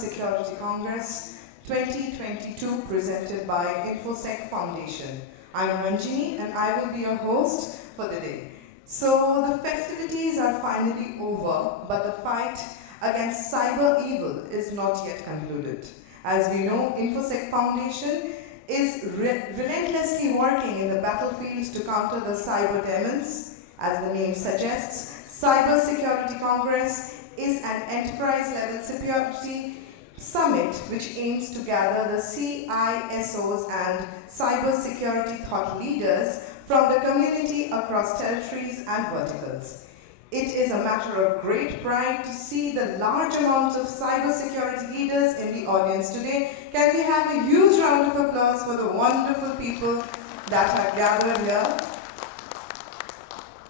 Security Congress 2022 presented by Infosec Foundation. I'm Ranjini and I will be your host for the day. So the festivities are finally over, but the fight against cyber evil is not yet concluded. As we know, Infosec Foundation is relentlessly working in the battlefield to counter the cyber demons. As the name suggests, Cyber Security Congress is an enterprise-level security summit which aims to gather the CISOs and cybersecurity thought leaders from the community across territories and verticals. It is a matter of great pride to see the large amount of cybersecurity leaders in the audience today. Can we have a huge round of applause for the wonderful people that have gathered here?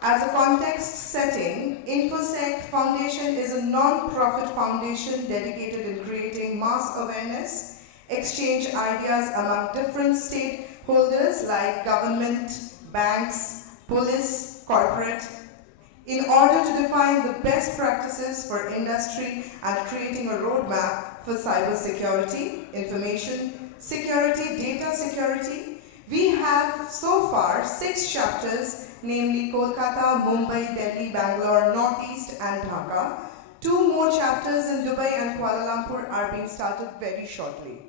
As a context setting, Infosec Foundation is a non-profit foundation dedicated in creating mass awareness, exchange ideas among different stakeholders like government, banks, police, corporate, in order to define the best practices for industry and creating a roadmap for cybersecurity, information security, data security. We have so far 6 chapters, namely Kolkata, Mumbai, Delhi, Bangalore, Northeast and Dhaka. 2 more chapters in Dubai and Kuala Lumpur are being started very shortly.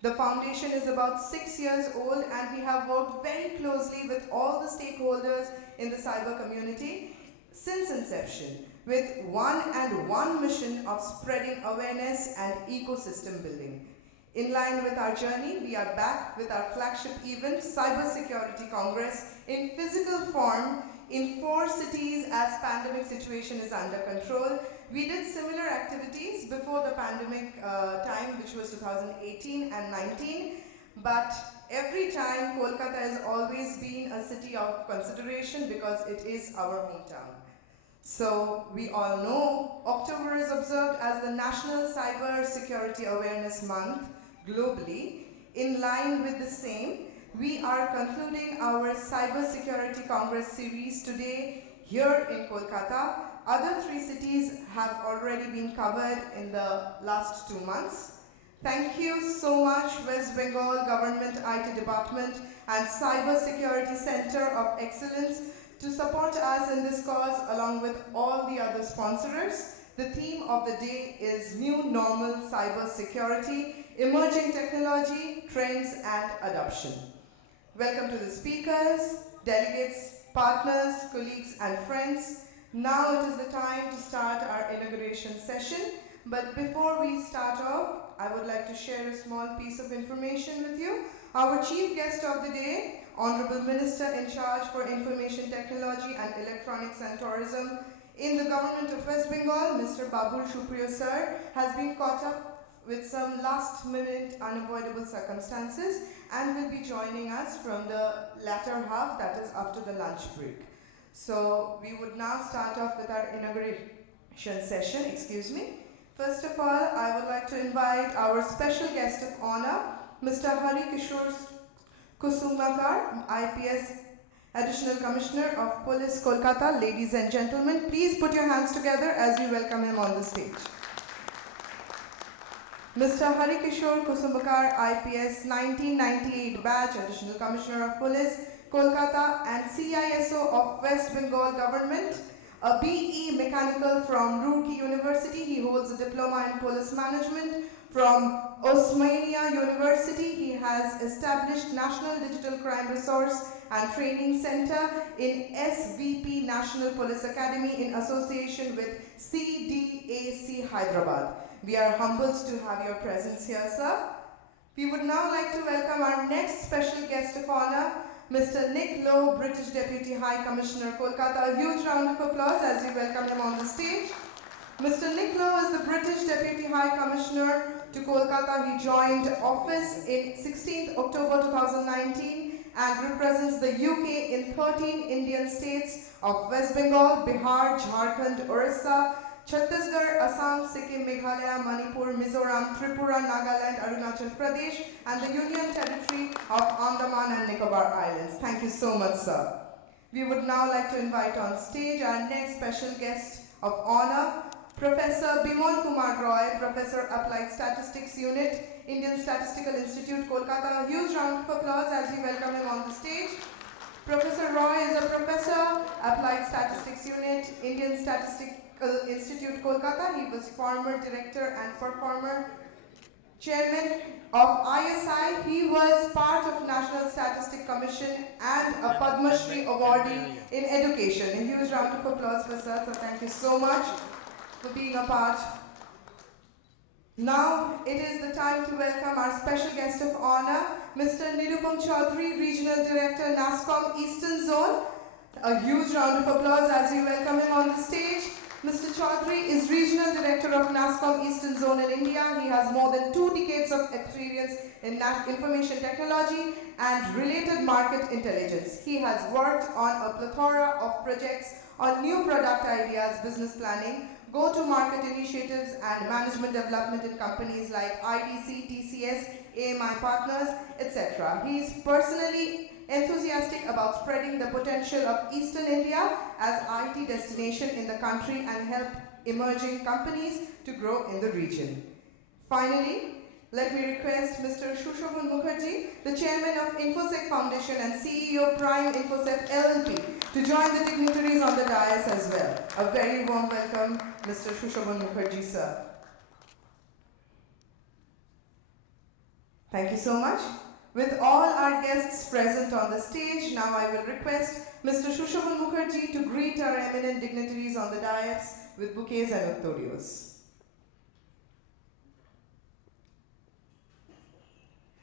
The foundation is about 6 years old and we have worked very closely with all the stakeholders in the cyber community since inception, with one mission of spreading awareness and ecosystem building. In line with our journey, we are back with our flagship event, Cyber Security Congress, in physical form in 4 cities as pandemic situation is under control. We did similar activities before the pandemic time, which was 2018 and 19, but every time Kolkata has always been a city of consideration because it is our hometown. So we all know October is observed as the National Cyber Security Awareness Month globally. In line with the same, we are concluding our Cyber Security Congress series today here in Kolkata. Other 3 cities have already been covered in the last 2 months. Thank you so much, West Bengal Government IT Department and Cyber Security Center of Excellence to support us in this cause along with all the other sponsors. The theme of the day is New Normal Cyber Security, Emerging Technology, Trends and Adoption. Welcome to the speakers, delegates, partners, colleagues and friends. Now it is the time to start our inauguration session. But before we start off, I would like to share a small piece of information with you. Our chief guest of the day, Honorable Minister in charge for Information Technology and Electronics and Tourism in the Government of West Bengal, Mr. Babul Supriyo sir, has been caught up with some last-minute unavoidable circumstances and will be joining us from the latter half, that is after the lunch break. So we would now start off with our inauguration session, First of all, I would like to invite our special guest of honor, Mr. Hari Kishore Kusumakar, IPS Additional Commissioner of Police, Kolkata. Ladies and gentlemen, please put your hands together as we welcome him on the stage. Mr. Hari Kishore Kusumakar, IPS 1998 batch, Additional Commissioner of Police, Kolkata and CISO of West Bengal Government, a BE Mechanical from Roorkee University. He holds a diploma in police management from Osmania University. He has established National Digital Crime Resource and Training Center in SVP National Police Academy in association with CDAC Hyderabad. We are humbled to have your presence here, sir. We would now like to welcome our next special guest of honor, Mr. Nick Lowe, British Deputy High Commissioner, Kolkata. A huge round of applause as we welcome him on the stage. Mr. Nick Lowe is the British Deputy High Commissioner to Kolkata. He joined office in 16th October 2019 and represents the UK in 13 Indian states of West Bengal, Bihar, Jharkhand, Orissa, Chhattisgarh, Assam, Sikkim, Meghalaya, Manipur, Mizoram, Tripura, Nagaland, Arunachal Pradesh, and the Union Territory of Andaman and Nicobar Islands. Thank you so much, sir. We would now like to invite on stage our next special guest of honor, Professor Bimal Kumar Roy, Professor Applied Statistics Unit, Indian Statistical Institute, Kolkata. A huge round of applause as we welcome him on the stage. Professor Roy is a professor, Applied Statistics Unit, Indian Statistical Institute, Kolkata. He was former director and former chairman of ISI. He was part of National Statistic Commission and a Padma Shri awardee in education. A huge round of applause for sir. So thank you so much for being a part. Now it is the time to welcome our special guest of honor, Mr. Nirupam Chaudhary, Regional Director, NASSCOM Eastern Zone. A huge round of applause as we welcome him on the stage. Mr. Chaudhary is Regional Director of NASSCOM Eastern Zone in India. He has more than 2 decades of experience in information technology and related market intelligence. He has worked on a plethora of projects on new product ideas, business planning, go-to-market initiatives and management development in companies like IDC, TCS, AMI Partners, etc. He is personally enthusiastic about spreading the potential of Eastern India as IT destination in the country and help emerging companies to grow in the region. Finally, let me request Mr. Shushovan Mukherjee, the Chairman of Infosec Foundation and CEO Prime Infosec LLP, to join the dignitaries on the dais as well. A very warm welcome, Mr. Shushovan Mukherjee, sir. Thank you so much. With all our guests present on the stage, now I will request Mr. Shushovan Mukherjee to greet our eminent dignitaries on the dais with bouquets and octorios.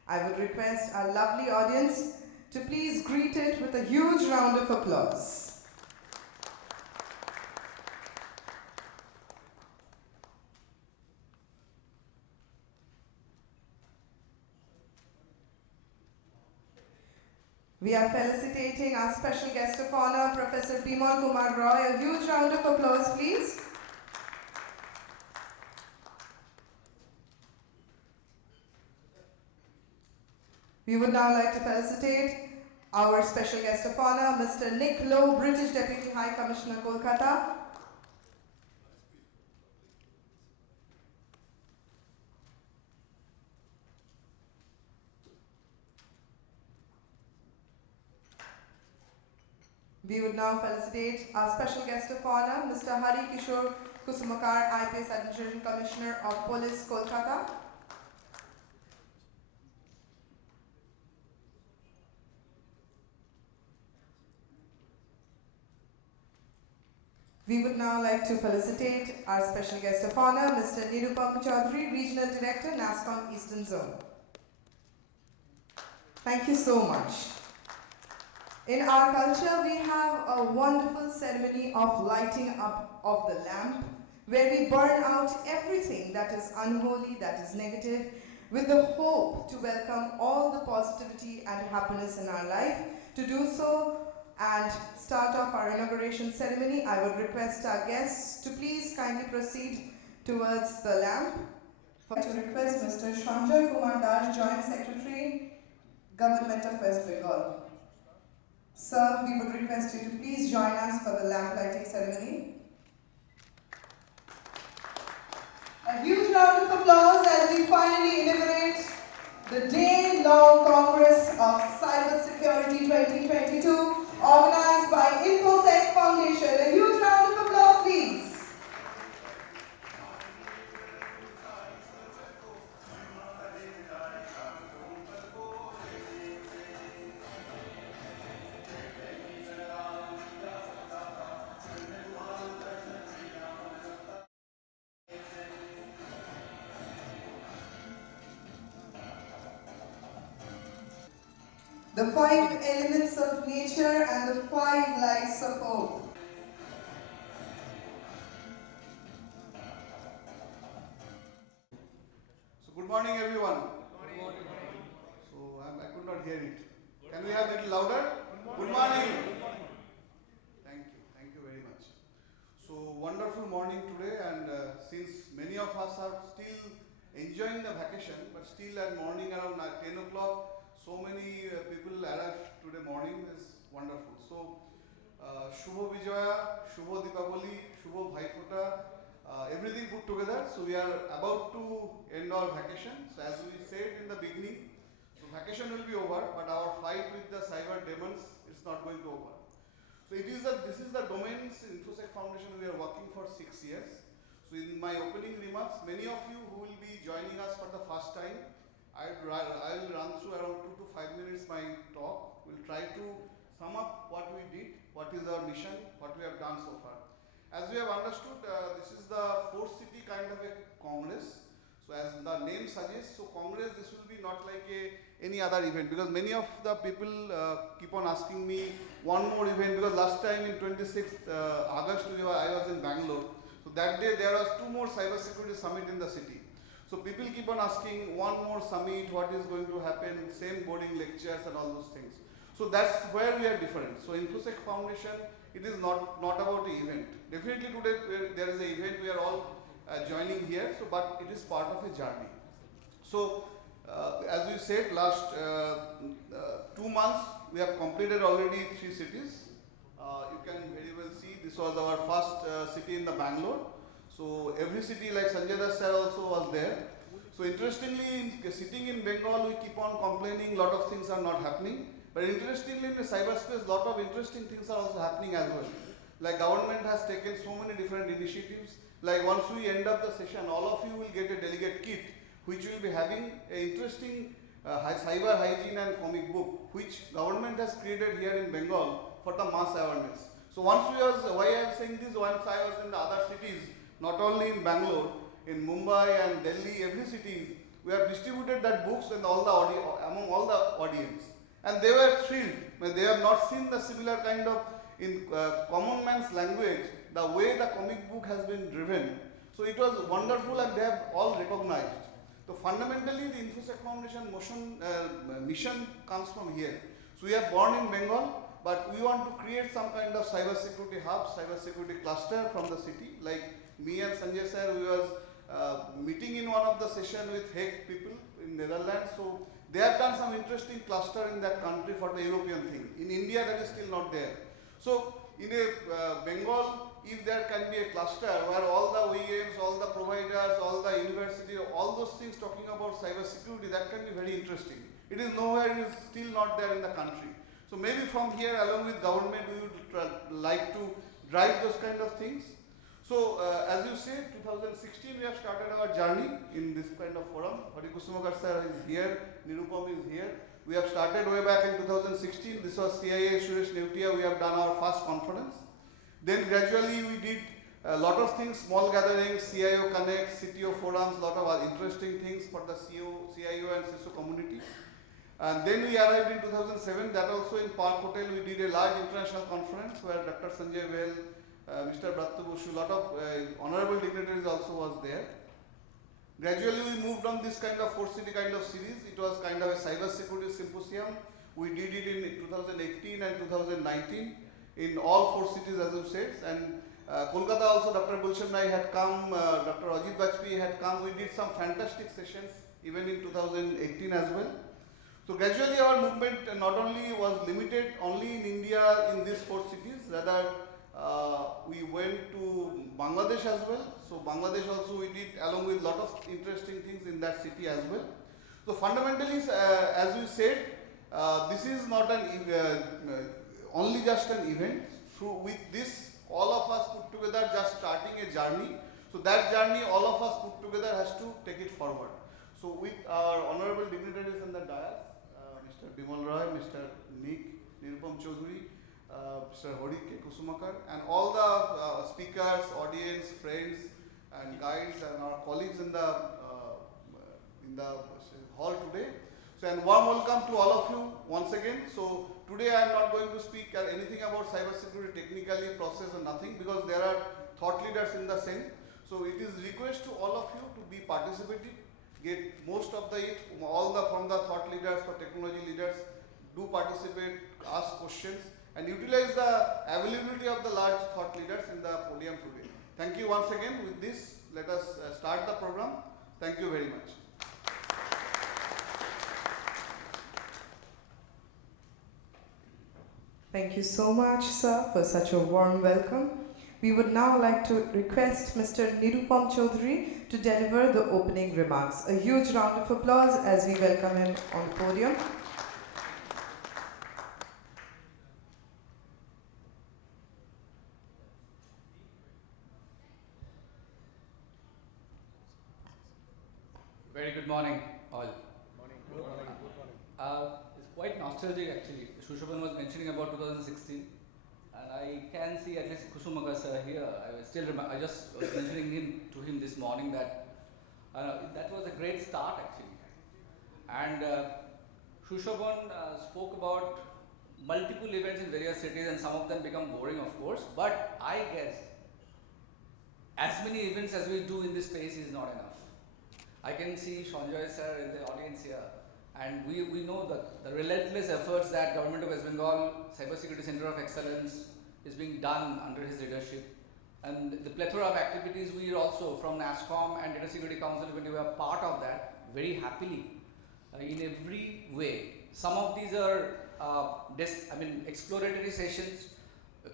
I would request our lovely audience to please greet it with a huge round of applause. We are felicitating our special guest of honor, Professor Bimal Kumar Roy. A huge round of applause, please. We would now like to felicitate our special guest of honor, Mr. Nick Lowe, British Deputy High Commissioner, Kolkata. We would now felicitate our special guest of honor, Mr. Hari Kishore Kusumakar, IPS Administration Commissioner of Police, Kolkata. We would now like to felicitate our special guest of honor, Mr. Nirupam Chaudhary, Regional Director, NASSCOM Eastern Zone. Thank you so much. In our culture, we have a wonderful ceremony of lighting up of the lamp, where we burn out everything that is unholy, that is negative, with the hope to welcome all the positivity and happiness in our life. To do so and start off our inauguration ceremony, I would request our guests to please kindly proceed towards the lamp. To request Mr. Sanjay Kumar Das, Joint Secretary, Government of West Bengal. Sir, we would request you to please join us for the lamp lighting ceremony. A huge round of applause as we finally inaugurate the day-long Congress of Cybersecurity 2022 organized by Infosec Foundation. A huge round of applause, please. The 5 elements of nature and the 5 lights of hope. So good morning everyone. Good morning. So I could not hear it. Can we have a little louder? Good morning. Thank you very much. So wonderful morning today, and since many of us are still enjoying the vacation, but still at morning around 10 o'clock, so many people arrived today morning. Is wonderful. So Shubho Vijaya, Shubho Deepavali, Shubho Bhaifota, everything put together. So we are about to end our vacation. So as we said in the beginning, so vacation will be over, but our fight with the cyber demons is not going to over. So this is the domains Infosec Foundation we are working for 6 years. So in my opening remarks, many of you who will be joining us for the first time, I will run through around 2 to 5 minutes my talk. We'll try to sum up what we did, what is our mission, what we have done so far. As we have understood, this is the fourth city kind of a congress. So as the name suggests, so congress, this will be not like any other event, because many of the people keep on asking me one more event, because last time in 26th August I was in Bangalore. So that day there was 2 more cybersecurity summit in the city. So people keep on asking one more summit, what is going to happen, same boarding lectures and all those things. So that's where we are different. So Infosec Foundation, it is not about the event. Definitely today there is an event, we are all joining here, so but it is part of a journey. So as we said, last 2 months we have completed already 3 cities. You can very well see this was our first city in the Bangalore. So every city, like Sanjay Das sir also was there. So interestingly, sitting in Bengal, we keep on complaining, lot of things are not happening. But interestingly, in the cyberspace, lot of interesting things are also happening as well. Like government has taken so many different initiatives. Like once we end up the session, all of you will get a delegate kit, which will be having an interesting cyber hygiene and comic book, which government has created here in Bengal for the mass awareness. So once why I am saying this, once I was in the other cities, not only in Bangalore, in Mumbai and Delhi, every city, we have distributed that books and among all the audience. And they were thrilled. They have not seen the similar kind of, in common man's language, the way the comic book has been driven. So it was wonderful and they have all recognized. So fundamentally, the Infosec Foundation mission comes from here. So we are born in Bengal, but we want to create some kind of cybersecurity hub, cybersecurity cluster from the city. Like me and Sanjay sir, we was meeting in one of the session with Hague people in Netherlands. So they have done some interesting cluster in that country for the European thing. In India, that is still not there. So in a Bengal, if there can be a cluster where all the OEMs, all the providers, all the university, all those things talking about cybersecurity, that can be very interesting. It is nowhere, it is still not there in the country. So maybe from here, along with government, we would like to drive those kind of things. So as you said, 2016 we have started our journey in this kind of forum. Hari Kusumakar sir is here, Nirupam is here. We have started way back in 2016. This was CIA Suresh Neutia. We have done our first conference. Then gradually we did a lot of things, small gatherings, CIO Connect, CTO forums, lot of interesting things for the CIO and CISO community. And then we arrived in 2007, that also in Park Hotel we did a large international conference where Dr. Sanjay Vel, Mr. Brattu Bushu, lot of honorable dignitaries also was there. Gradually we moved on this kind of 4 city kind of series. It was kind of a cyber security symposium. We did it in 2018 and 2019 in all 4 cities as you said. And Kolkata also Dr. Gulshan Rai had come, Dr. Ajit Bajpayee had come. We did some fantastic sessions even in 2018 as well. So gradually our movement not only was limited only in India in these 4 cities, rather we went to Bangladesh as well. So Bangladesh also we did along with lot of interesting things in that city as well. So fundamentally, as we said, this is not an only just an event. With this, all of us put together just starting a journey. So that journey, all of us put together has to take it forward. So with our honorable dignitaries in the dais, Mr. Bimal Roy, Mr. Nick, Nirupam Chaudhary, Mr. Hari Kusumakar, and all the speakers, audience, friends, and guides, and our colleagues in the hall today. So, and warm welcome to all of you once again. So, today I am not going to speak anything about cybersecurity technically, process, or nothing, because there are thought leaders in the same. So, it is request to all of you to be participative, get most of from the thought leaders or technology leaders, do participate, ask questions, and utilize the availability of the large thought leaders in the podium today. Thank you once again. With this, let us start the program. Thank you very much. Thank you so much, sir, for such a warm welcome. We would now like to request Mr. Nirupam Chaudhary to deliver the opening remarks. A huge round of applause as we welcome him on the podium. Very good morning, all. It's quite nostalgic actually. Shushaban was mentioning about 2016, and I can see at least Kusumaka sir here. I just was mentioning to him this morning that that was a great start actually. And Shushaban spoke about multiple events in various cities, and some of them become boring, of course. But I guess as many events as we do in this space is not enough. I can see Sanjoy sir in the audience here, and we know the relentless efforts that Government of West Bengal Cybersecurity Center of Excellence is being done under his leadership, and the plethora of activities we are also from NASSCOM and Data Security Council when we are part of that very happily in every way. Some of these are exploratory sessions,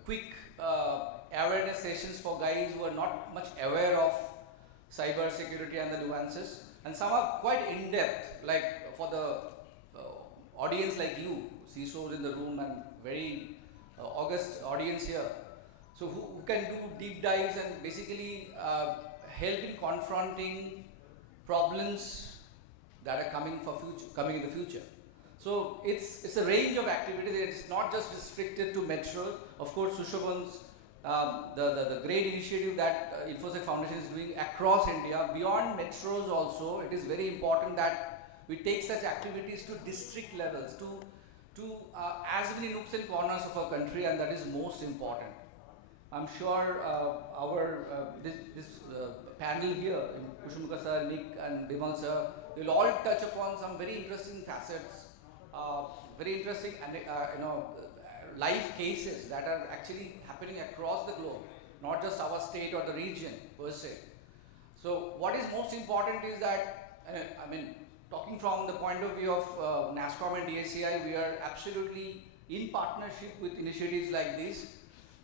quick awareness sessions for guys who are not much aware of cyber security and the nuances, and some are quite in-depth, like for the audience like you, CISOs in the room and very august audience here, so who can do deep dives and basically help in confronting problems that are coming in the future. So it's a range of activities. It's not just restricted to metros. Of course, Sushoban's the great initiative that Infosec Foundation is doing across India, beyond metros also, it is very important that we take such activities to district levels, to as many nooks and corners of our country, and that is most important. I'm sure this panel here, Kushumuka sir, Nick and Bimal sir, will all touch upon some very interesting facets, very interesting live cases that are actually happening across the globe, not just our state or the region per se. So what is most important is that, talking from the point of view of NASSCOM and DSCI, we are absolutely in partnership with initiatives like this.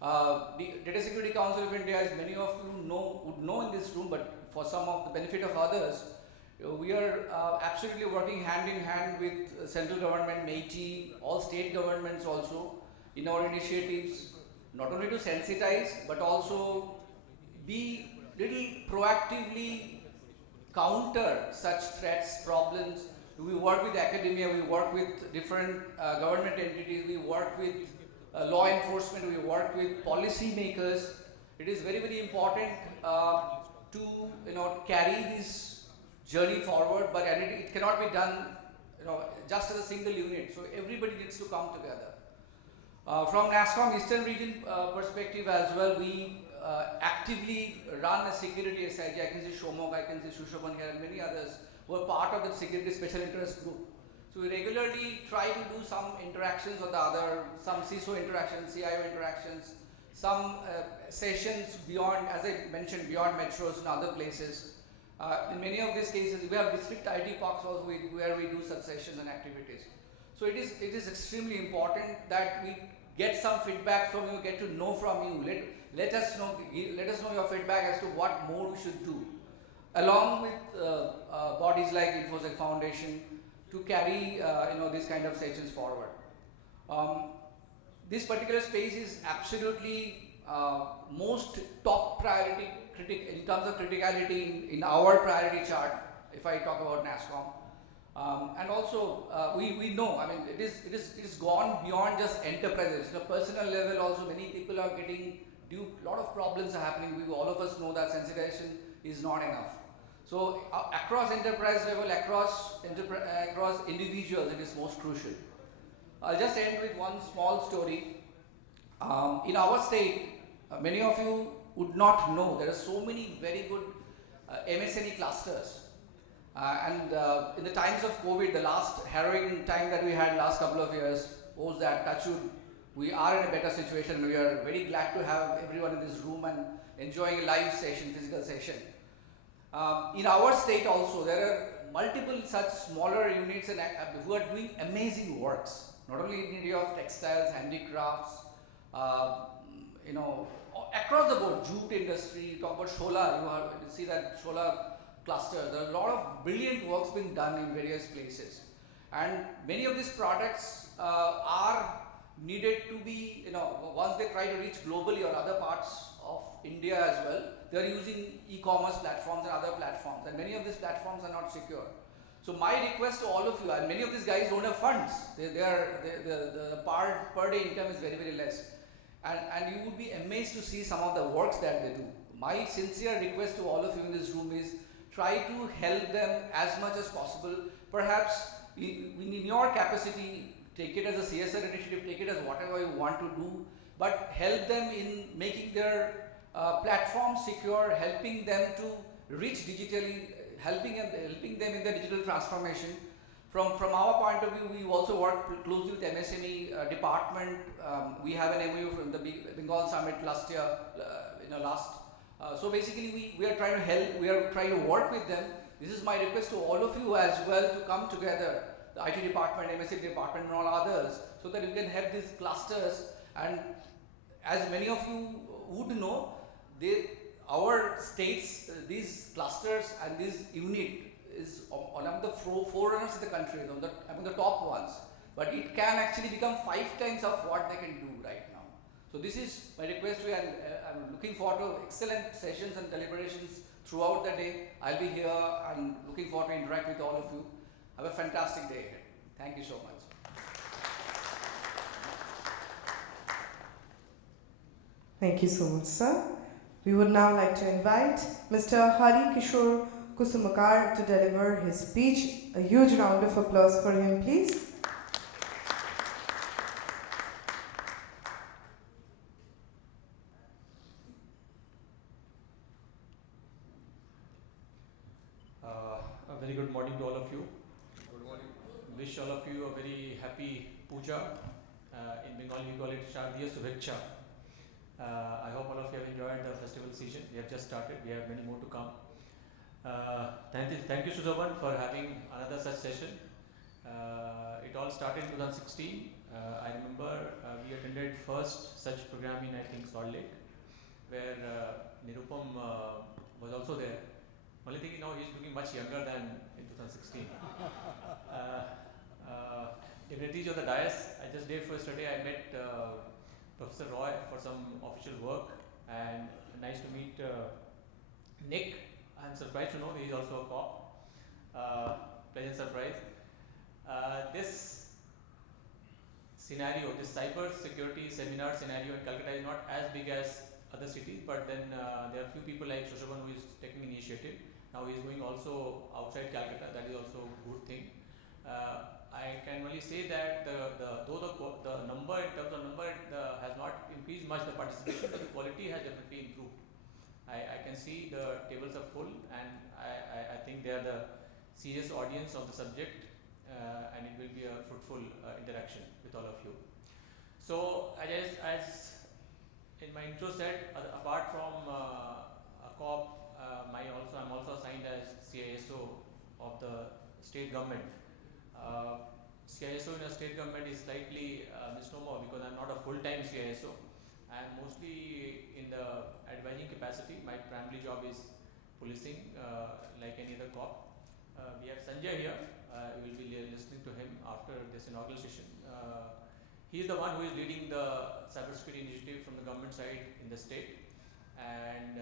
The Data Security Council of India, as many of you would know in this room, but for some of the benefit of others, we are absolutely working hand in hand with central government, MeitY, all state governments also, in our initiatives, not only to sensitize, but also be little proactively counter such threats, problems. We work with academia, we work with different government entities, we work with law enforcement, we work with policy makers. It is very, very important to carry this journey forward, but it cannot be done just as a single unit. So everybody needs to come together. From NASSCOM Eastern Region perspective as well, we actively run a security SIG. I can see Shomok, I can see Shushoban here, and many others who are part of the security special interest group. So we regularly try to do some interactions or the other, some CISO interactions, CIO interactions, some sessions beyond, as I mentioned, beyond metros and other places. In many of these cases, we have district IT parks also where we do such sessions and activities. So it is extremely important that we get some feedback from you, get to know from you. Let us know your feedback as to what more we should do, along with bodies like Infosec Foundation, to carry these kind of sessions forward. This particular space is absolutely most top priority in terms of criticality in our priority chart, if I talk about NASSCOM. And also, we know, it is gone beyond just enterprises. The personal level also, many people are getting duped, a lot of problems are happening. All of us know that sensitization is not enough. So across enterprise level, across individuals, it is most crucial. I'll just end with one small story. In our state, many of you would not know, there are so many very good MSNE clusters. In the times of COVID, the last harrowing time that we had last couple of years was that, touchwood, we are in a better situation. We are very glad to have everyone in this room and enjoying a live session, physical session. In our state also, there are multiple such smaller units who are doing amazing works, not only in the area of textiles, handicrafts, across the board, jute industry, talk about Shola, you see that Shola cluster, there are a lot of brilliant works being done in various places. And many of these products are needed to be, once they try to reach globally or other parts of India as well, they are using e-commerce platforms and other platforms, and many of these platforms are not secure. So my request to all of you, and many of these guys don't have funds, the per day income is very, very less. And you would be amazed to see some of the works that they do. My sincere request to all of you in this room is try to help them as much as possible. Perhaps in your capacity, take it as a CSR initiative, take it as whatever you want to do, but help them in making their platform secure, helping them to reach digitally, helping them in the digital transformation. From our point of view, we also work closely with MSME department. We have an MOU from the Bengal Summit last year, so basically we are trying to help, we are trying to work with them. This is my request to all of you as well to come together, the IT department, MSME department and all others, so that you can have these clusters. And as many of you would know, our states, these clusters and this unit is among the forerunners in the country, among the top ones. But it can actually become 5 times of what they can do right now. So this is my request to you, and I'm looking forward to excellent sessions and deliberations throughout the day. I'll be here and looking forward to interact with all of you. Have a fantastic day ahead. Thank you so much. Thank you so much, sir. We would now like to invite Mr. Hari Kishore Kusumakar to deliver his speech. A huge round of applause for him, please. A very good morning to all of you. Good morning. Wish all of you a very happy puja. In Bengali we call it Shardiya Subheksha. I hope all of you have enjoyed the festival season. We have just started. We have many more to come. Thank you, Suzaban, for having another such session. It all started in 2016. I remember we attended first such program in, I think, Salt Lake, where Nirupam was also there. Only thing, he's looking much younger than in 2016. Dignitaries of the dais, I just did yesterday. I met Professor Roy for some official work, and nice to meet Nick. I'm surprised to know that he's also a cop. Pleasant surprise. This scenario, this cyber security seminar scenario in Kolkata is not as big as other cities, but then there are few people like Shoshaban who is taking initiative. Now he is going also outside Calcutta. That is also a good thing. I can only say that though the number, in terms of number, has not increased much, the participation, but the quality has definitely improved. I can see the tables are full, and I think they are the serious audience of the subject, and it will be a fruitful interaction with all of you. So as in my intro said, apart from a COP, I'm also assigned as CISO of the state government. CISO in a state government is slightly misnomer, because I'm not a full-time CISO. I'm mostly in the advising capacity. My primary job is policing, like any other cop. We have Sanjay here. We will be listening to him after this inaugural session. He is the one who is leading the cybersecurity initiative from the government side in the state, and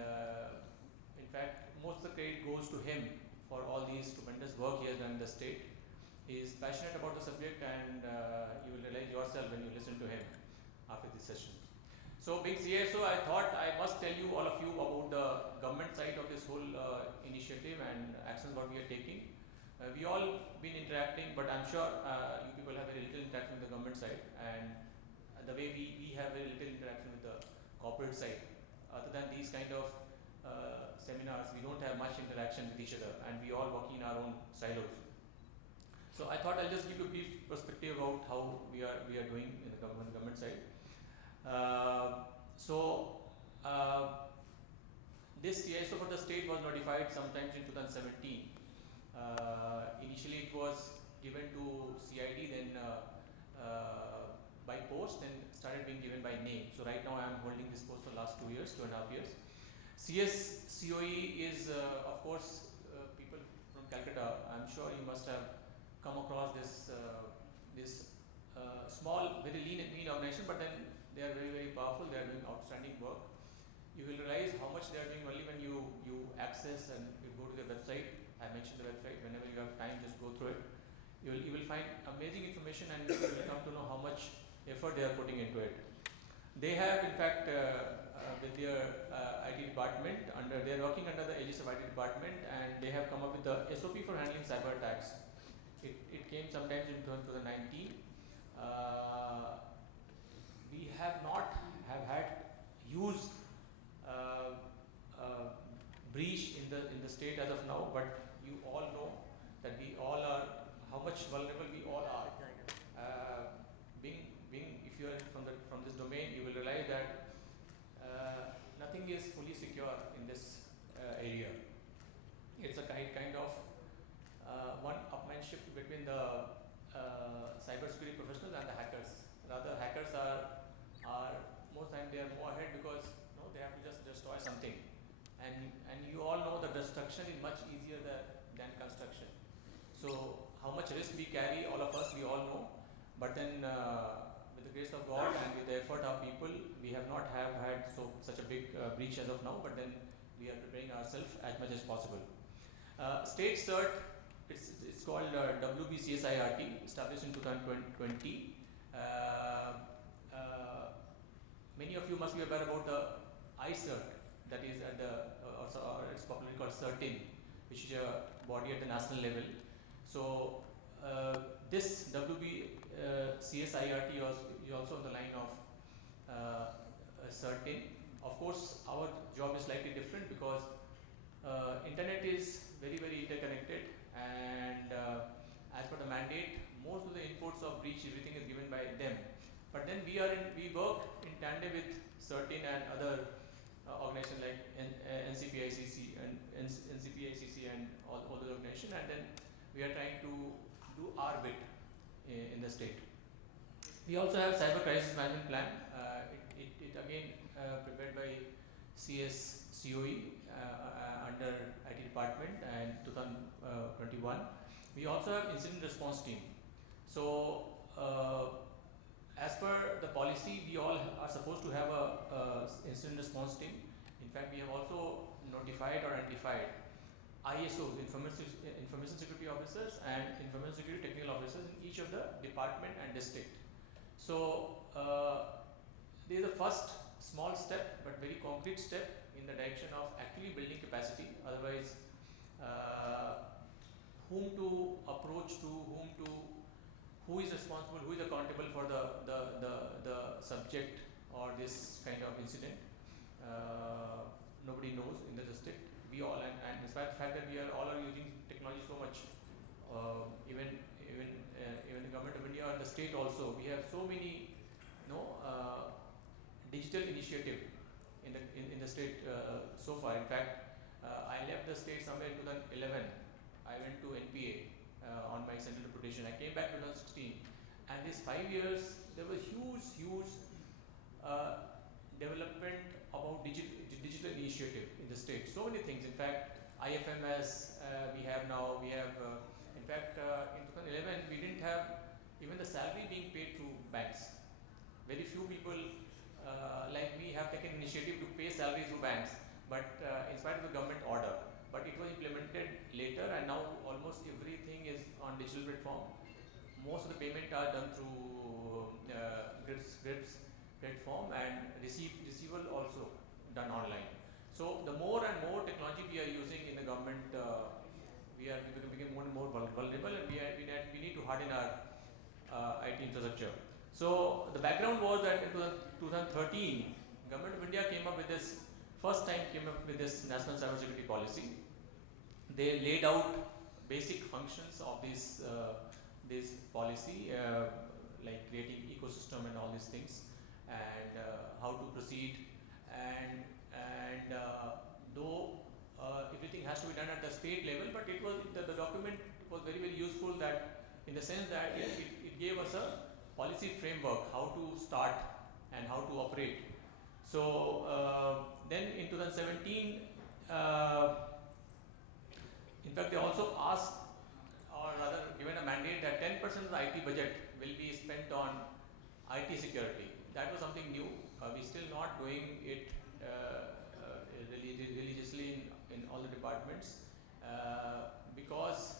in fact, most of the credit goes to him for all these tremendous work he has done in the state. He is passionate about the subject, and you will realize yourself when you listen to him after this session. So, being CISO, I thought I must tell you, all of you, about the government side of this whole initiative and actions what we are taking. We all been interacting, but I'm sure you people have very little interaction with the government side, and the way we have very little interaction with the corporate side. Other than these kind of seminars, we don't have much interaction with each other, and we all working in our own silos. So I thought I'll just give you a brief perspective about how we are doing in the government side. This CISO for the state was notified sometime in 2017. Initially it was given to CID, then by post and started being given by name. So right now I am holding this post for the last 2 years, 2.5 years. CS COE is of course people from Calcutta. I'm sure you must have come across this small, very lean organization, but then they are very, very powerful. They are doing outstanding work. You will realize how much they are doing only when you access and you go to their website. I mentioned the website. Whenever you have time, just go through it. You will find amazing information, and you will come to know how much effort they are putting into it. They have, in fact, with their IT department, they are working under the aegis of IT department, and they have come up with the SOP for handling cyber attacks. It came sometimes in 2019. We have not have had huge breach in the state as of now, but you all know that we all are how much vulnerable we all are. Being if you are from this domain, you will realize that nothing is fully secure in this area. It's a kind of one-upmanship between the cybersecurity professionals and the hackers. Rather, hackers are most times they are more ahead because they have to just destroy something, and you all know that destruction is much easier than construction. So how much risk we carry, all of us, we all know. But then with the grace of God and with the effort of people, we have not had such a big breach as of now. But then we are preparing ourselves as much as possible. State CERT, it's called WBCSIRT, established in 2020. Many of you must be aware about the iCert, that is at or it's popularly called CERTIN, which is a body at the national level. So this WBCSIRT is also on the line of CERTIN. Of course, our job is slightly different because internet is very, very interconnected, and as per the mandate, most of the inputs of breach, everything is given by them. But then we work in tandem with CERTIN and other organizations like NCPICC and all those organizations, and then we are trying to do our bit in the state. We also have cyber crisis management plan. It again prepared by CSCOE under IT department and 2021. We also have incident response team. So as per the policy, we all are supposed to have a incident response team. In fact, we have also notified or identified ISOs, information security officers, and information security technical officers in each of the department and district. So this is the first small step, but very concrete step in the direction of actually building capacity. Otherwise, whom to approach to, who is responsible, who is accountable for the subject or this kind of incident. Nobody knows in the district. We all, and despite the fact that we are all using technology so much, even the government of India and the state also, we have so many digital initiative in the state so far. In fact, I left the state somewhere in 2011. I went to NPA on my central deputation. I came back in 2016, and these 5 years there was huge development about digital initiative in the state. So many things. In fact, IFMS we have now. We have in fact in 2011 we didn't have even the salary being paid through banks. Very few people like me have taken initiative to pay salary through banks, but in spite of the government order. But it was implemented later, and now almost everything is on digital platform. Most of the payment are done through grids platform, and receivable also done online. So the more and more technology we are using in the government, we are becoming more and more vulnerable, and we need to harden our IT infrastructure. So the background was that in 2013, Government of India came up with this national cybersecurity policy. They laid out basic functions of this policy, like creating ecosystem and all these things, and how to proceed. And though everything has to be done at the state level, but it was the document was very, very useful, that in the sense that it gave us policy framework, how to start and how to operate. So then in 2017, in fact, they also asked, or rather given a mandate that 10% of the IT budget will be spent on IT security. That was something new. We're still not doing it religiously in all the departments because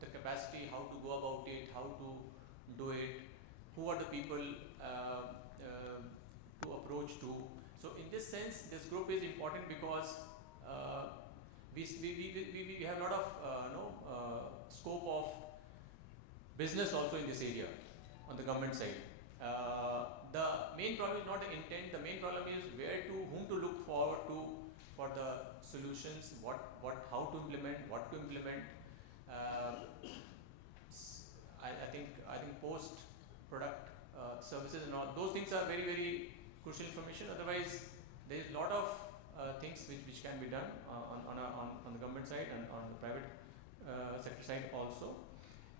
the capacity, how to go about it, how to do it, who are the people to approach to. So in this sense, this group is important because we have a lot of scope of business also in this area on the government side. The main problem is not the intent. The main problem is whom to look forward to for the solutions, how to implement, what to implement. I think post product services and all those things are very, very crucial information. Otherwise, there is a lot of things which can be done on the government side and on the private sector side also.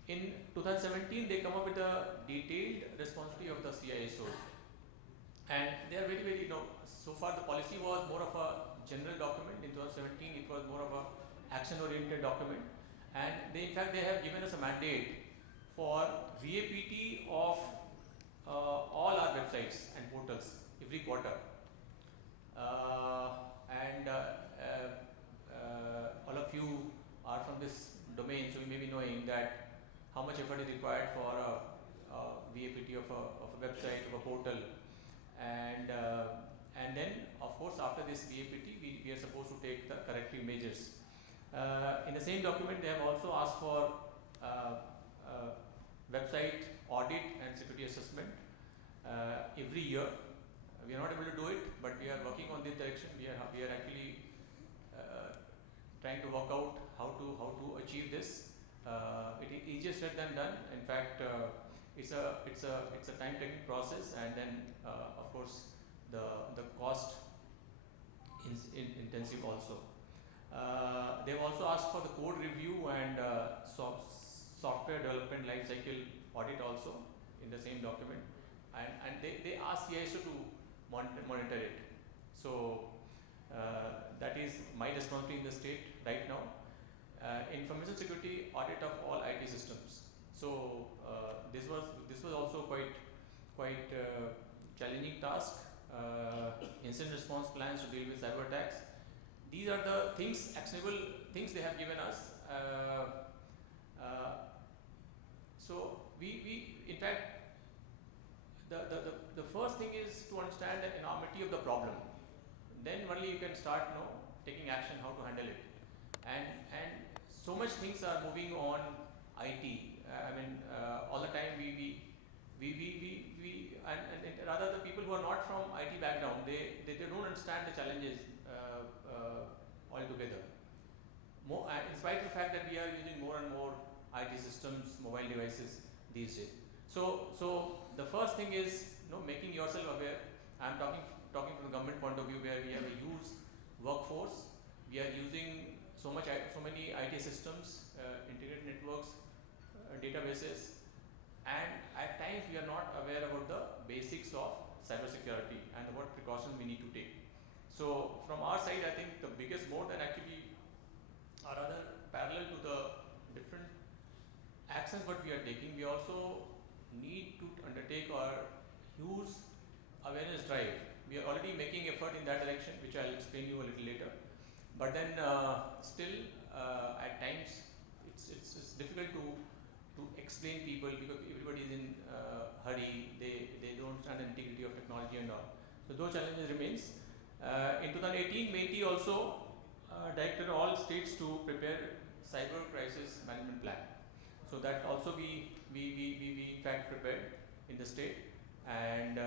In 2017, they come up with a detailed responsibility of the CISOs, and they are very, very, so far the policy was more of a general document. In 2017, it was more of a action-oriented document, and in fact, they have given us a mandate for VAPT of all our websites and portals every quarter. And all of you are from this domain, so you may be knowing that how much effort is required for a VAPT of a website, of a portal, and then of course after this VAPT we are supposed to take the corrective measures. In the same document, they have also asked for website audit and security assessment every year. We are not able to do it, but we are working on this direction. We are actually trying to work out how to achieve this. It is easier said than done. In fact, it's a time-taking process, and then of course the cost is intensive also. They've also asked for the code review and software development life cycle audit also in the same document, and they ask CISO to monitor it. So that is my responsibility in the state right now. Information security audit of all IT systems. So this was also quite challenging task. Incident response plans to deal with cyber attacks. These are the actionable things they have given us. So we in fact, the first thing is to understand the enormity of the problem. Then only you can start taking action how to handle it. And so much things are moving on IT. All the time we and rather the people who are not from IT background, they don't understand the challenges altogether. In spite of the fact that we are using more and more IT systems, mobile devices these days. So the first thing is making yourself aware. I'm talking from the government point of view, where we have a huge workforce. We are using so many IT systems, integrated networks, databases, and at times we are not aware about the basics of cybersecurity and what precautions we need to take. So from our side, I think the biggest more than actually are rather parallel to the different actions what we are taking, we also need to undertake our huge awareness drive. We are already making effort in that direction, which I'll explain you a little later. But then still at times it's difficult to explain people, because everybody is in hurry. They don't understand the integrity of technology and all. So those challenges remains. In 2018, MeitY also directed all states to prepare cyber crisis management plan. So that also we in fact prepared in the state, and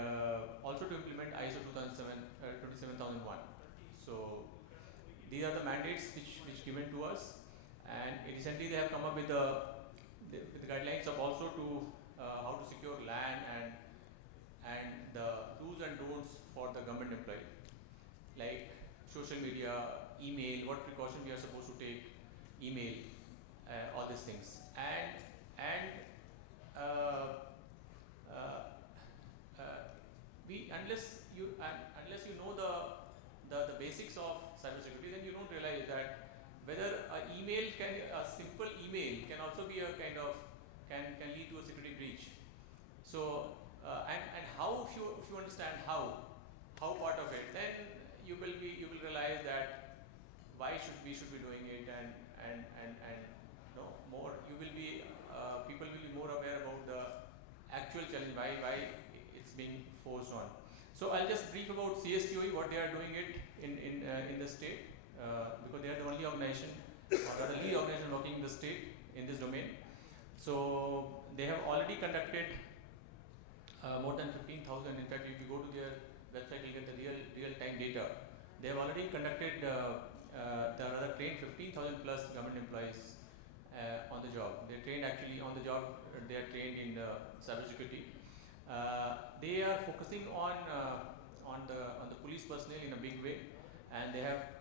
also to implement ISO 27001. So these are the mandates which given to us, and recently they have come up with the guidelines of also to how to secure LAN and the do's and don'ts for the government employee, like social media, email, what precaution we are supposed to take, email, all these things, and unless you know the basics of cybersecurity, then you don't realize that whether a simple email can also be a kind of can lead to a security breach. So and how, if you understand how part of it, then you will realize that why we should be doing it, and no more you will be people will be more aware about the actual challenge, why it's being forced on. So I'll just brief about CSQE, what they are doing it in the state, because they are the only organization or the lead organization working in the state in this domain. So they have already conducted more than 15,000. In fact, if you go to their website, you get the real time data. They have already conducted, trained 15,000 plus government employees on the job. They trained actually on the job. They are trained in cybersecurity. They are focusing on the police personnel in a big way, and they have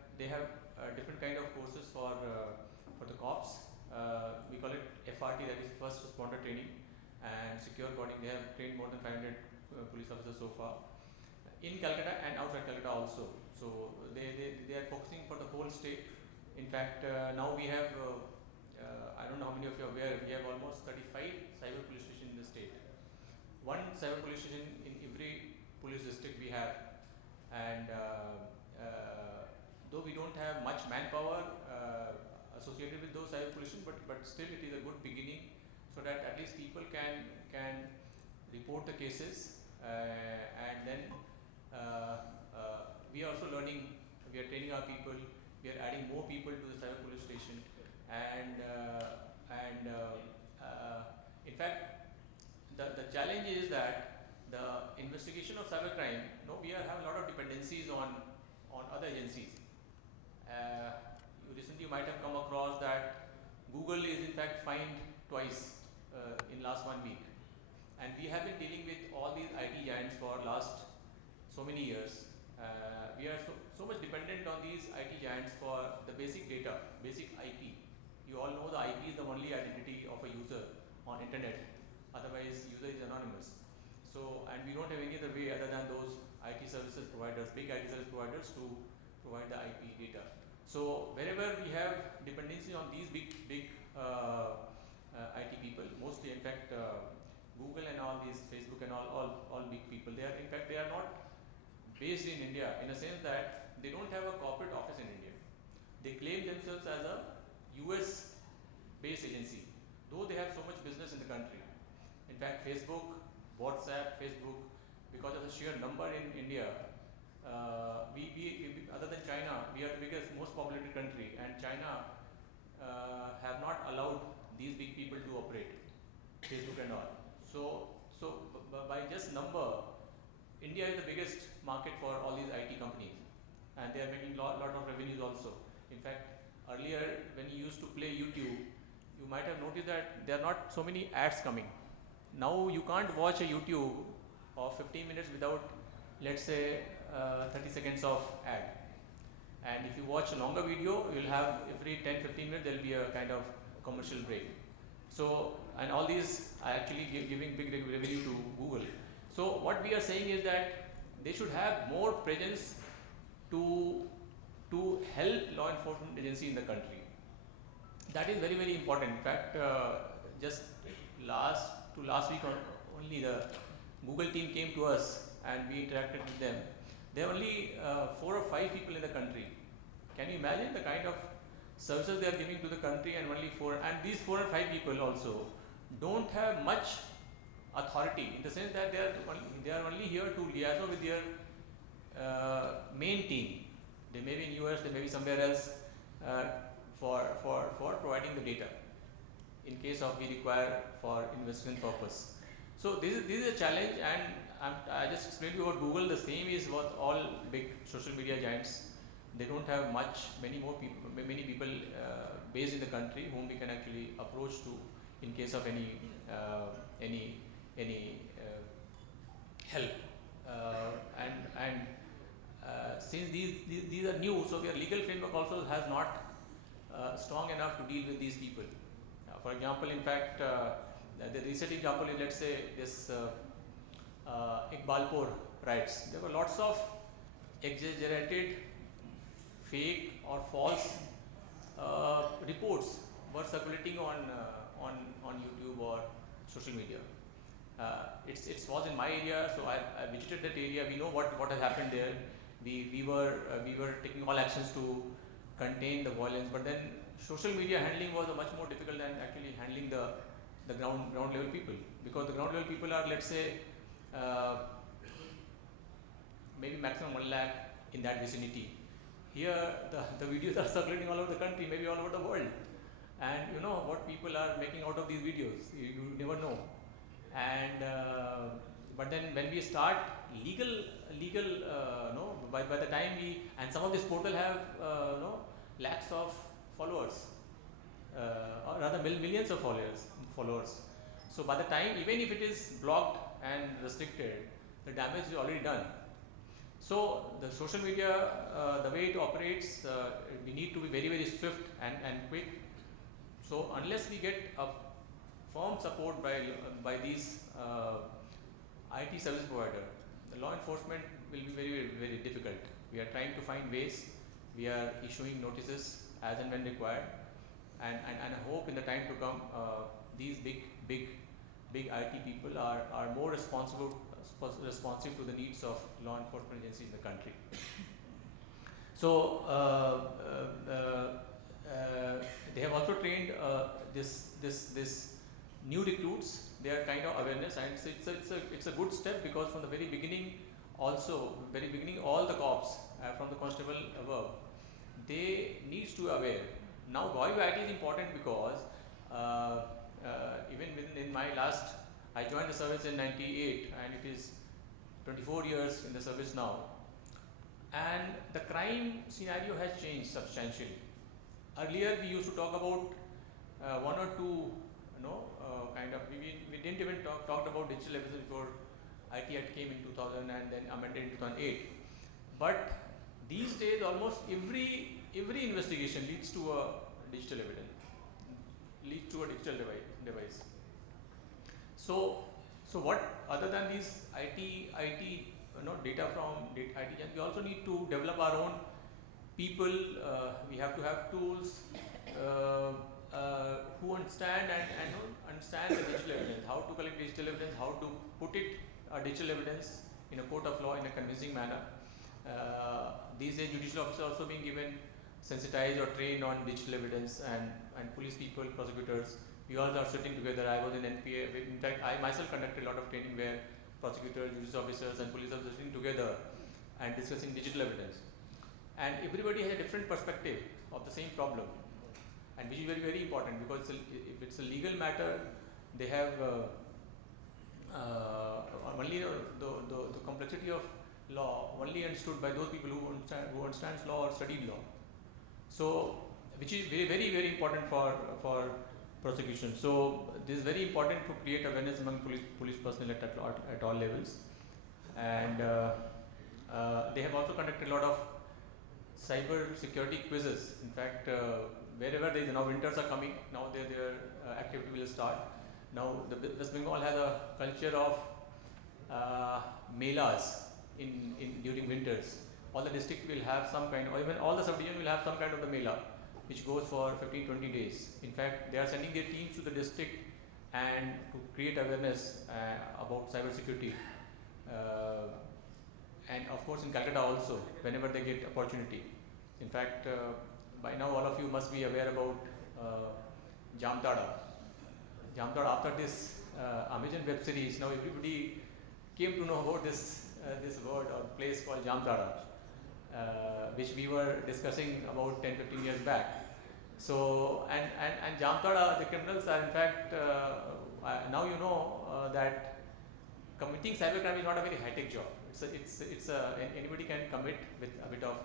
different kind of courses for the cops. We call it FRT, that is first responder training, and secure coding. They have trained more than 500 police officers so far in Kolkata and outside Kolkata also. So they are focusing for the whole state. In fact, now we have I don't know how many of you are aware, we have almost 35 cyber police stations in the state. One cyber police station in every police district we have, and though we don't have much manpower associated with those cyber police stations, but still it is a good beginning, so that at least people can report the cases, and then we are also learning, we are training our people, we are adding more people to the cyber police station, and in fact the challenge is that the investigation of cybercrime, we have a lot of dependencies on other agencies. You might have come across that Google is in fact fined twice in last 1 week, and we have been dealing with all these IT giants for last so many years. We are so much dependent on these IT giants for the basic data, basic IP. You all know the IP is the only identity of a user on internet, otherwise user is anonymous. So, and we don't have any other way other than those IT services providers, big IT service providers, to provide the IP data. So wherever we have dependency on these big IT people, mostly in fact Google and all these, Facebook and all big people, they are not based in India, in a sense that they don't have a corporate office in India. They claim themselves as a US based agency, though they have so much business in the country. In fact, Facebook, WhatsApp, because of the sheer number in India, we other than China, we are the biggest, most populated country, and China have not allowed these big people to operate, Facebook and all. So by just number, India is the biggest market for all these IT companies, and they are making lot of revenues also. In fact, earlier when you used to play YouTube, you might have noticed that there are not so many ads coming. Now you can't watch a YouTube of 15 minutes without, let's say, 30 seconds of ad. And if you watch a longer video, you'll have every 10-15 minutes there will be a kind of commercial break. So, and all these are actually giving big revenue to Google. So what we are saying is that they should have more presence to help law enforcement agency in the country. That is very, very important. In fact, just last week only the Google team came to us and we interacted with them. There are only 4 or 5 people in the country. Can you imagine the kind of services they are giving to the country, and only 4, and these 4 or 5 people also don't have much authority, in the sense that they are only here to liaise with their main team. They may be in US, they may be somewhere else for providing the data in case of we require for investigation purpose. So this is a challenge, and I just explained to you about Google. The same is what all big social media giants. They don't have many people based in the country whom we can actually approach to in case of any help. Since these are new, so their legal framework also has not strong enough to deal with these people. For example, in fact, the recent example is, let's say, this Iqbalpur rights. There were lots of exaggerated, fake or false reports were circulating on YouTube or social media. It was in my area, so I visited that area. We know what has happened there. We were taking all actions to contain the violence, but then social media handling was much more difficult than actually handling the ground level people, because the ground level people are, let's say, maybe maximum 1 lakh in that vicinity. Here the videos are circulating all over the country, maybe all over the world, and you know what people are making out of these videos, you never know. And but then when we start legal no, by the time and some of this portal have no, lakhs of followers, or rather millions of followers. So by the time, even if it is blocked and restricted, the damage is already done. So the social media, the way it operates, we need to be very swift and quick. So unless we get a firm support by these IT service provider, the law enforcement will be very difficult. We are trying to find ways. We are issuing notices as and when required, and I hope in the time to come, these big IT people are more responsive to the needs of law enforcement agencies in the country. So they have also trained this new recruits. They are kind of awareness, and it's a good step, because from the very beginning, all the cops from the constable above, they needs to aware. Now Voice IT is important because even in my last, I joined the service in '98, and it is 24 years in the service now, and the crime scenario has changed substantially. Earlier we used to talk about one or two, kind of, we didn't even talked about digital evidence before IT Act came in 2000 and then amended in 2008. But these days almost every investigation leads to a digital evidence, leads to a digital device. So what, other than these IT data from IT, we also need to develop our own people. We have to have tools who understand and understand the digital evidence, how to collect digital evidence, how to put it digital evidence in a court of law in a convincing manner. These days judicial officers are also being given sensitized or trained on digital evidence, and police people, prosecutors, we all are sitting together. I was in NPA. In fact, I myself conducted a lot of training where prosecutors, judicial officers and police officers sitting together and discussing digital evidence. And everybody has a different perspective of the same problem, and which is very important, because if it's a legal matter, they have only the complexity of law only understood by those people who understands law or studied law. So which is very important for prosecution. So this is very important to create awareness among police personnel at all levels. And they have also conducted a lot of cyber security quizzes. In fact, wherever there is, now winters are coming, now their activity will start. Now the West Bengal has a culture of melas during winters. All the district will have some kind, or even all the sub-division will have some kind of the mela, which goes for 15-20 days. In fact, they are sending their teams to the district and to create awareness about cyber security. And of course in Kolkata also, whenever they get opportunity. In fact, by now all of you must be aware about Jamtada. After this Amazon web series, now everybody came to know about this word or place called Jamtada, which we were discussing about 10-15 years back. So and Jamtada, the criminals are in fact now you know that committing cybercrime is not a very high-tech job. Anybody can commit with a bit of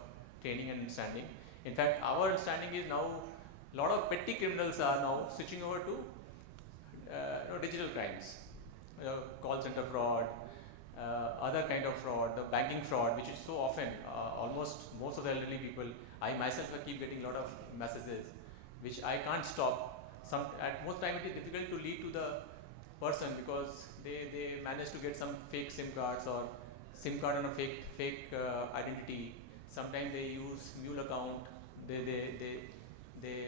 training and understanding. In fact, our understanding is now a lot of petty criminals are now switching over to digital crimes, call center fraud, other kind of fraud, the banking fraud, which is so often, almost most of the elderly people, I myself keep getting a lot of messages, which I can't stop. At most time it is difficult to lead to the person, because they manage to get some fake SIM cards or SIM card on a fake identity. Sometimes they use mule account. They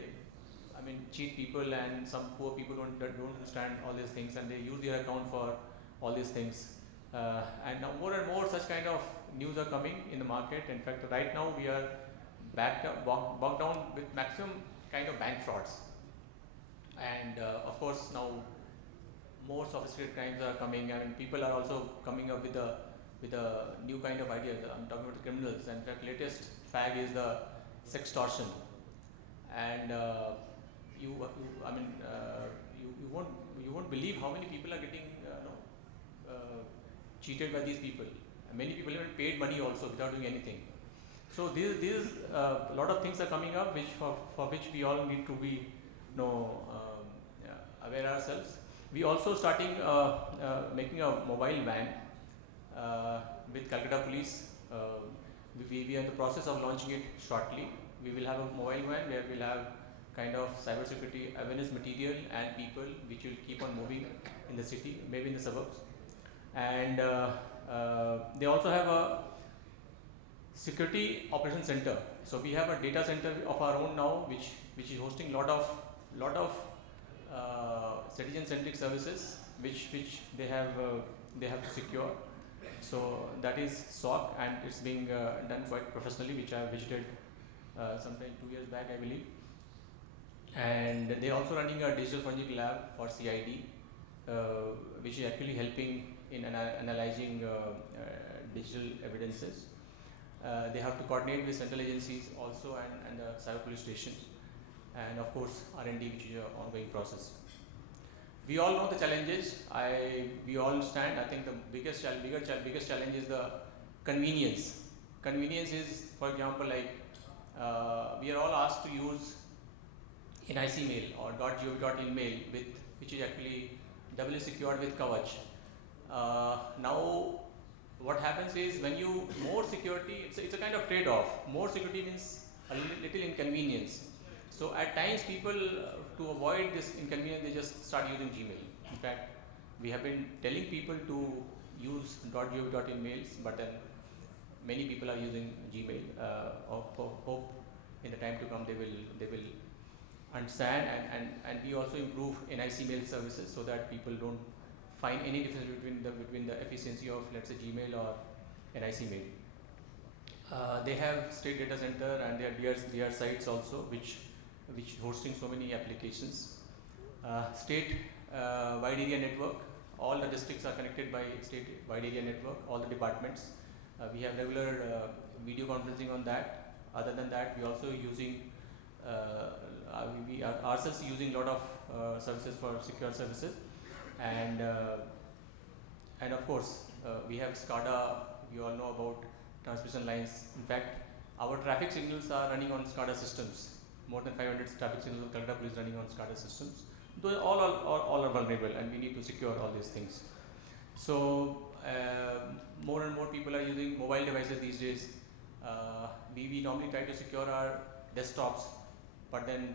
I mean, cheat people, and some poor people don't understand all these things, and they use their account for all these things. And now more and more such kind of news are coming in the market. In fact, right now we are bogged down with maximum kind of bank frauds. And of course now more sophisticated crimes are coming, and people are also coming up with a new kind of ideas. I'm talking about the criminals. And in fact, latest fag is the sextortion. And you won't believe how many people are getting cheated by these people. And many people even paid money also without doing anything. So these a lot of things are coming up, which for which we all need to be aware ourselves. We also starting making a mobile van with Kolkata police. We are in the process of launching it shortly. We will have a mobile van where we'll have kind of cybersecurity awareness material and people which will keep on moving in the city, maybe in the suburbs. And they also have a security operations center. So we have a data center of our own now, which is hosting lot of citizen-centric services, which they have to secure. So that is SOC, and it's being done quite professionally, which I visited sometime 2 years back, I believe. And they are also running a digital forensic lab for CID, which is actually helping in analyzing digital evidences. They have to coordinate with central agencies also, and the cyber police station, and of course R&D, which is an ongoing process. We all know the challenges. We all understand. I think the biggest challenge is the convenience. Convenience is, for example, like we are all asked to use NIC mail or .gov.in mail, which is actually doubly secured with Coverage. Now, what happens is, when you more security, it's a kind of trade-off. More security means a little inconvenience. So at times people, to avoid this inconvenience, they just start using Gmail. In fact, we have been telling people to use .gov.in mails, but then many people are using Gmail. Hope in the time to come they will understand, and we also improve NIC mail services so that people don't find any difference between the efficiency of, let's say, Gmail or NIC mail. They have state data center, and their DR sites also, which hosting so many applications. State wide area network. All the districts are connected by state wide area network. All the departments. We have regular video conferencing on that. Other than that, we also using we are ourselves using a lot of services for secure services, and of course we have SCADA. You all know about transmission lines. In fact, our traffic signals are running on SCADA systems. More than 500 traffic signals of Kolkata police running on SCADA systems. Those all are vulnerable, and we need to secure all these things. So more and more people are using mobile devices these days. We normally try to secure our desktops, but then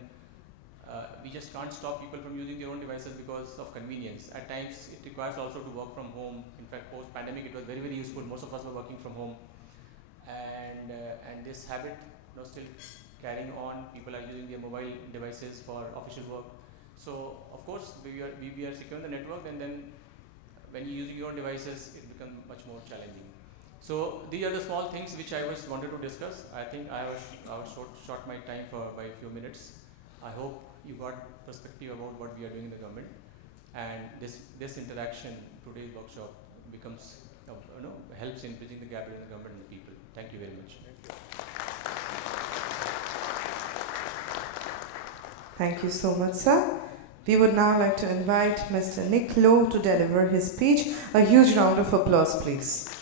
we just can't stop people from using their own devices because of convenience. At times it requires also to work from home. In fact, post pandemic it was very, very useful. Most of us were working from home, and this habit still carrying on. People are using their mobile devices for official work. So of course we are securing the network, and then when you're using your own devices, it becomes much more challenging. So these are the small things which I wanted to discuss. I think I was short my time by a few minutes. I hope you got perspective about what we are doing in the government, and this interaction, today's workshop, becomes helps in bridging the gap between the government and the people. Thank you very much. Thank you so much, sir. We would now like to invite Mr. Nick Lowe to deliver his speech. A huge round of applause, please.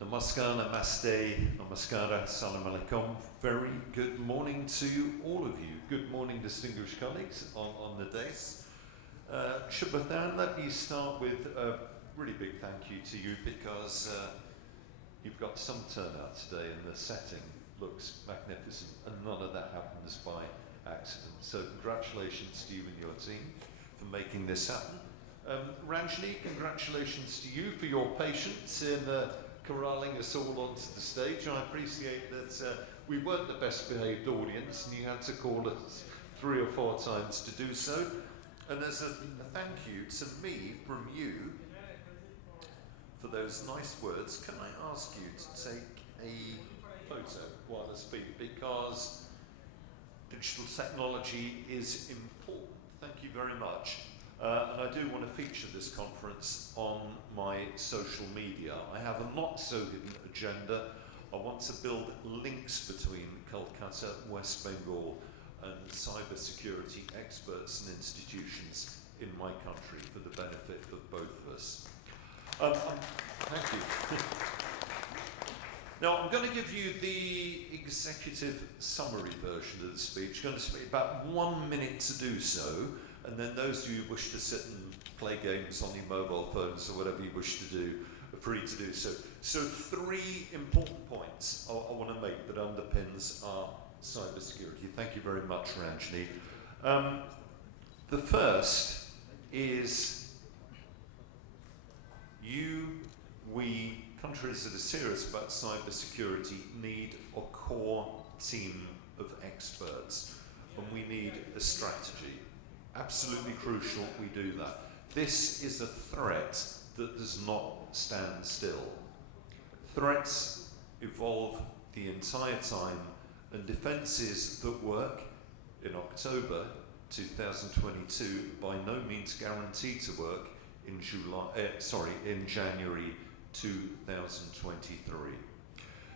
The Namaskar, namaste, namaskara, salam alaikum. Very good morning to all of you. Good morning, distinguished colleagues on the dais. Shubhathan, let me start with a really big thank you to you because you've got some turnout today and the setting looks magnificent and none of that happens by accident. So congratulations to you and your team for making this happen. Ranjani, congratulations to you for your patience in corralling us all onto the stage. I appreciate that we weren't the best behaved audience and you had to call us 3 or 4 times to do so. And as a thank you to me from you for those nice words, can I ask you to take a photo while I speak, because digital technology is important. Thank you very much. And I do want to feature this conference on my social media. I have a not so hidden agenda. I want to build links between Kolkata, West Bengal and cybersecurity experts and institutions in my country for the benefit of both of us. Thank you. Now I'm going to give you the executive summary version of the speech. I'm going to speak about 1 minute to do so. And then those of you who wish to sit and play games on your mobile phones or whatever you wish to do, are free to do so. So 3 important points I want to make that underpins our cybersecurity. Thank you very much, Ranjani. The first is we, countries that are serious about cybersecurity need a core team of experts, and we need a strategy. Absolutely crucial we do that. This is a threat that does not stand still. Threats evolve the entire time, and defences that work in October 2022 by no means guaranteed to work in January 2023.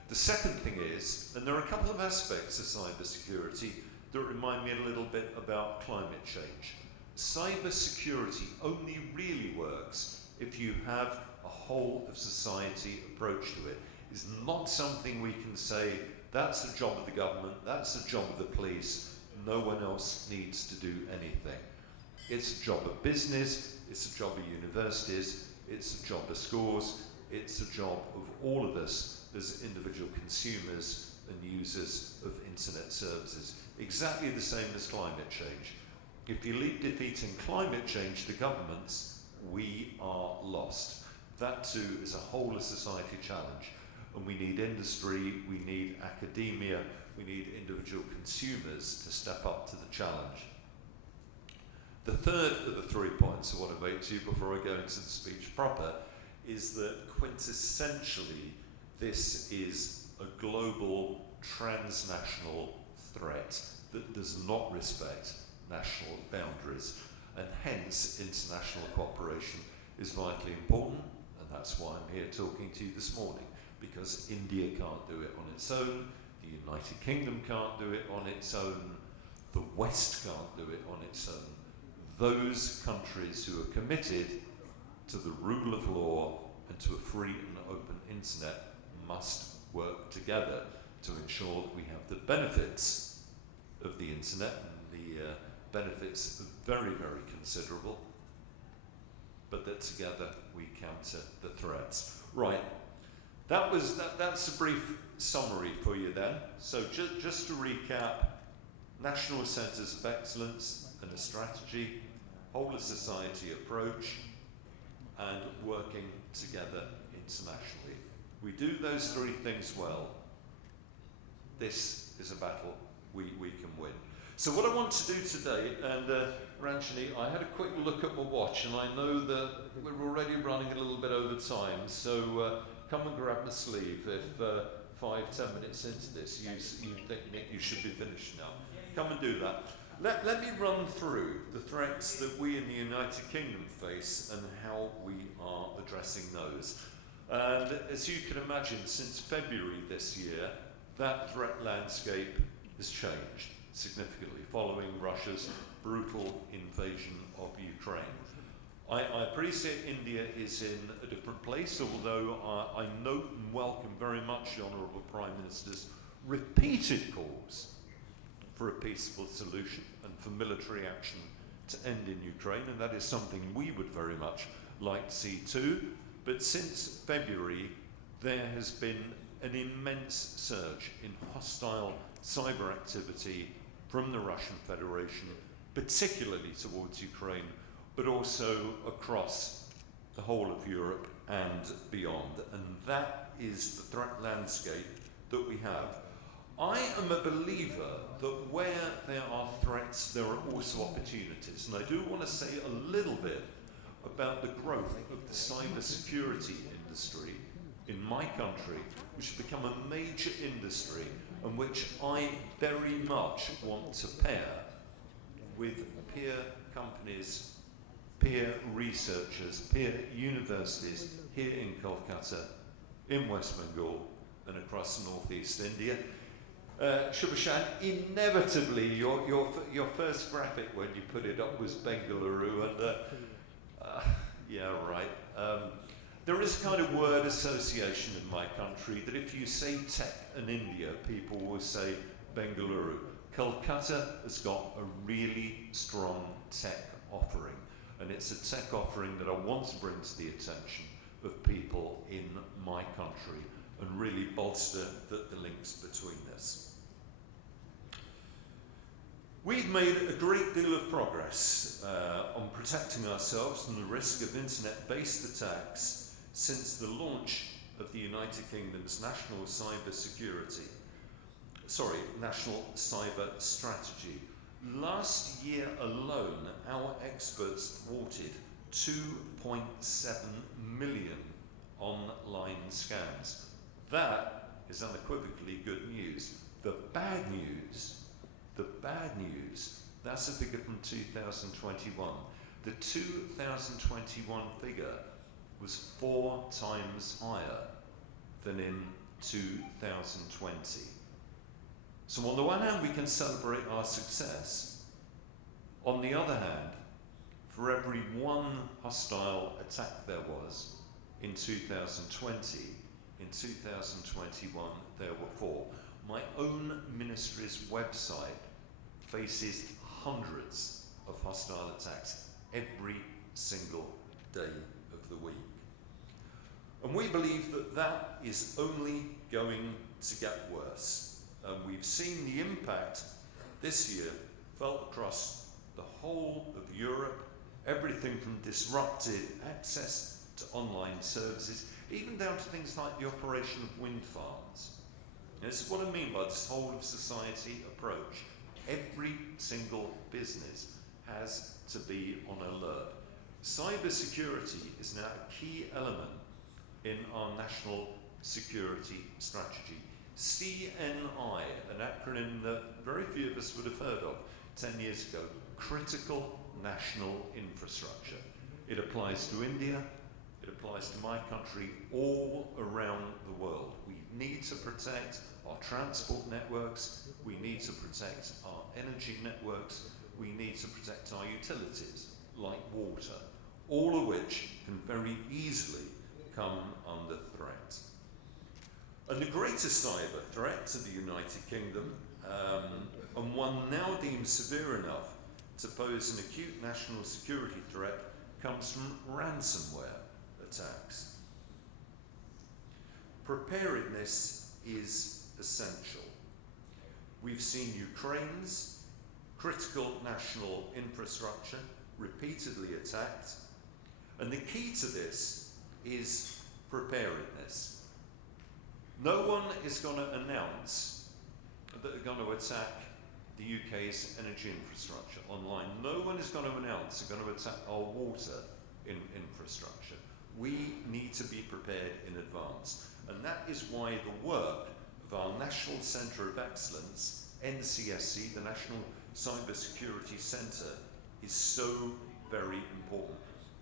The second thing is, and there are a couple of aspects of cybersecurity that remind me a little bit about climate change. Cybersecurity only really works if you have a whole of society approach to it. It's not something we can say, that's the job of the government, that's the job of the police, no one else needs to do anything. It's a job of business, it's a job of universities, it's a job of schools, it's a job of all of us as individual consumers and users of internet services. Exactly the same as climate change. If you leave defeating climate change to governments, we are lost. That too is a whole of society challenge. And we need industry, we need academia, we need individual consumers to step up to the challenge. The third of the 3 points I want to make to you before I go into the speech proper is that quintessentially this is a global transnational threat that does not respect national boundaries, and hence international cooperation is vitally important, and that's why I'm here talking to you this morning, because India can't do it on its own, the United Kingdom can't do it on its own, the West can't do it on its own. Those countries who are committed to the rule of law and to a free and open internet must work together to ensure that we have the benefits of the internet, and the benefits are very, very considerable, but that together we counter the threats. Right, that's a brief summary for you then. So just to recap, national centres of excellence and a strategy, whole of society approach, and working together internationally. We do those 3 things well, this is a battle we can win. So what I want to do today, and Ranjani, I had a quick look at my watch and I know that we're already running a little bit over time, so come and grab my sleeve if 5-10 minutes into this you think you should be finished now. Come and do that. Let me run through the threats that we in the United Kingdom face and how we are addressing those. And as you can imagine, since February this year, that threat landscape has changed significantly following Russia's brutal invasion of Ukraine. I appreciate India is in a different place, although I note and welcome very much the Honourable Prime Minister's repeated calls for a peaceful solution and for military action to end in Ukraine, and that is something we would very much like to see too. But since February, there has been an immense surge in hostile cyber activity from the Russian Federation, particularly towards Ukraine, but also across the whole of Europe and beyond. And that is the threat landscape that we have. I am a believer that where there are threats, there are also opportunities. And I do want to say a little bit about the growth of the cybersecurity industry in my country, which has become a major industry and which I very much want to pair with peer companies, peer researchers, peer universities here in Kolkata, in West Bengal and across northeast India. Shubhashan, inevitably your first graphic when you put it up was Bengaluru, and yeah, right. There is a kind of word association in my country that if you say tech and India, people will say Bengaluru. Kolkata has got a really strong tech offering, and it's a tech offering that I want to bring to the attention of people in my country and really bolster the links between us. We've made a great deal of progress on protecting ourselves from the risk of internet-based attacks since the launch of the United Kingdom's National Cyber Strategy. Last year alone, our experts thwarted 2.7 million online scams. That is unequivocally good news. The bad news, that's a figure from 2021. The 2021 figure was 4 times higher than in 2020. So on the one hand, we can celebrate our success. On the other hand, for every one hostile attack there was in 2020, in 2021 there were 4. My own ministry's website faces hundreds of hostile attacks every single day of the week. And we believe that that is only going to get worse. We've seen the impact this year felt across the whole of Europe, everything from disrupted access to online services, even down to things like the operation of wind farms. And this is what I mean by this whole of society approach. Every single business has to be on alert. Cybersecurity is now a key element in our national security strategy. CNI, an acronym that very few of us would have heard of 10 years ago, Critical National Infrastructure. It applies to India, it applies to my country, all around the world. We need to protect our transport networks, we need to protect our energy networks, we need to protect our utilities, like water, all of which can very easily come under threat. And the greatest cyber threat to the United Kingdom, and one now deemed severe enough to pose an acute national security threat, comes from ransomware attacks. Preparedness is essential. We've seen Ukraine's critical national infrastructure repeatedly attacked, and the key to this is preparedness. No one is going to announce that they're going to attack the UK's energy infrastructure online. No one is going to announce they're going to attack our water infrastructure. We need to be prepared in advance. And that is why the work of our National Centre of Excellence, NCSC, the National Cybersecurity Centre, is so very important.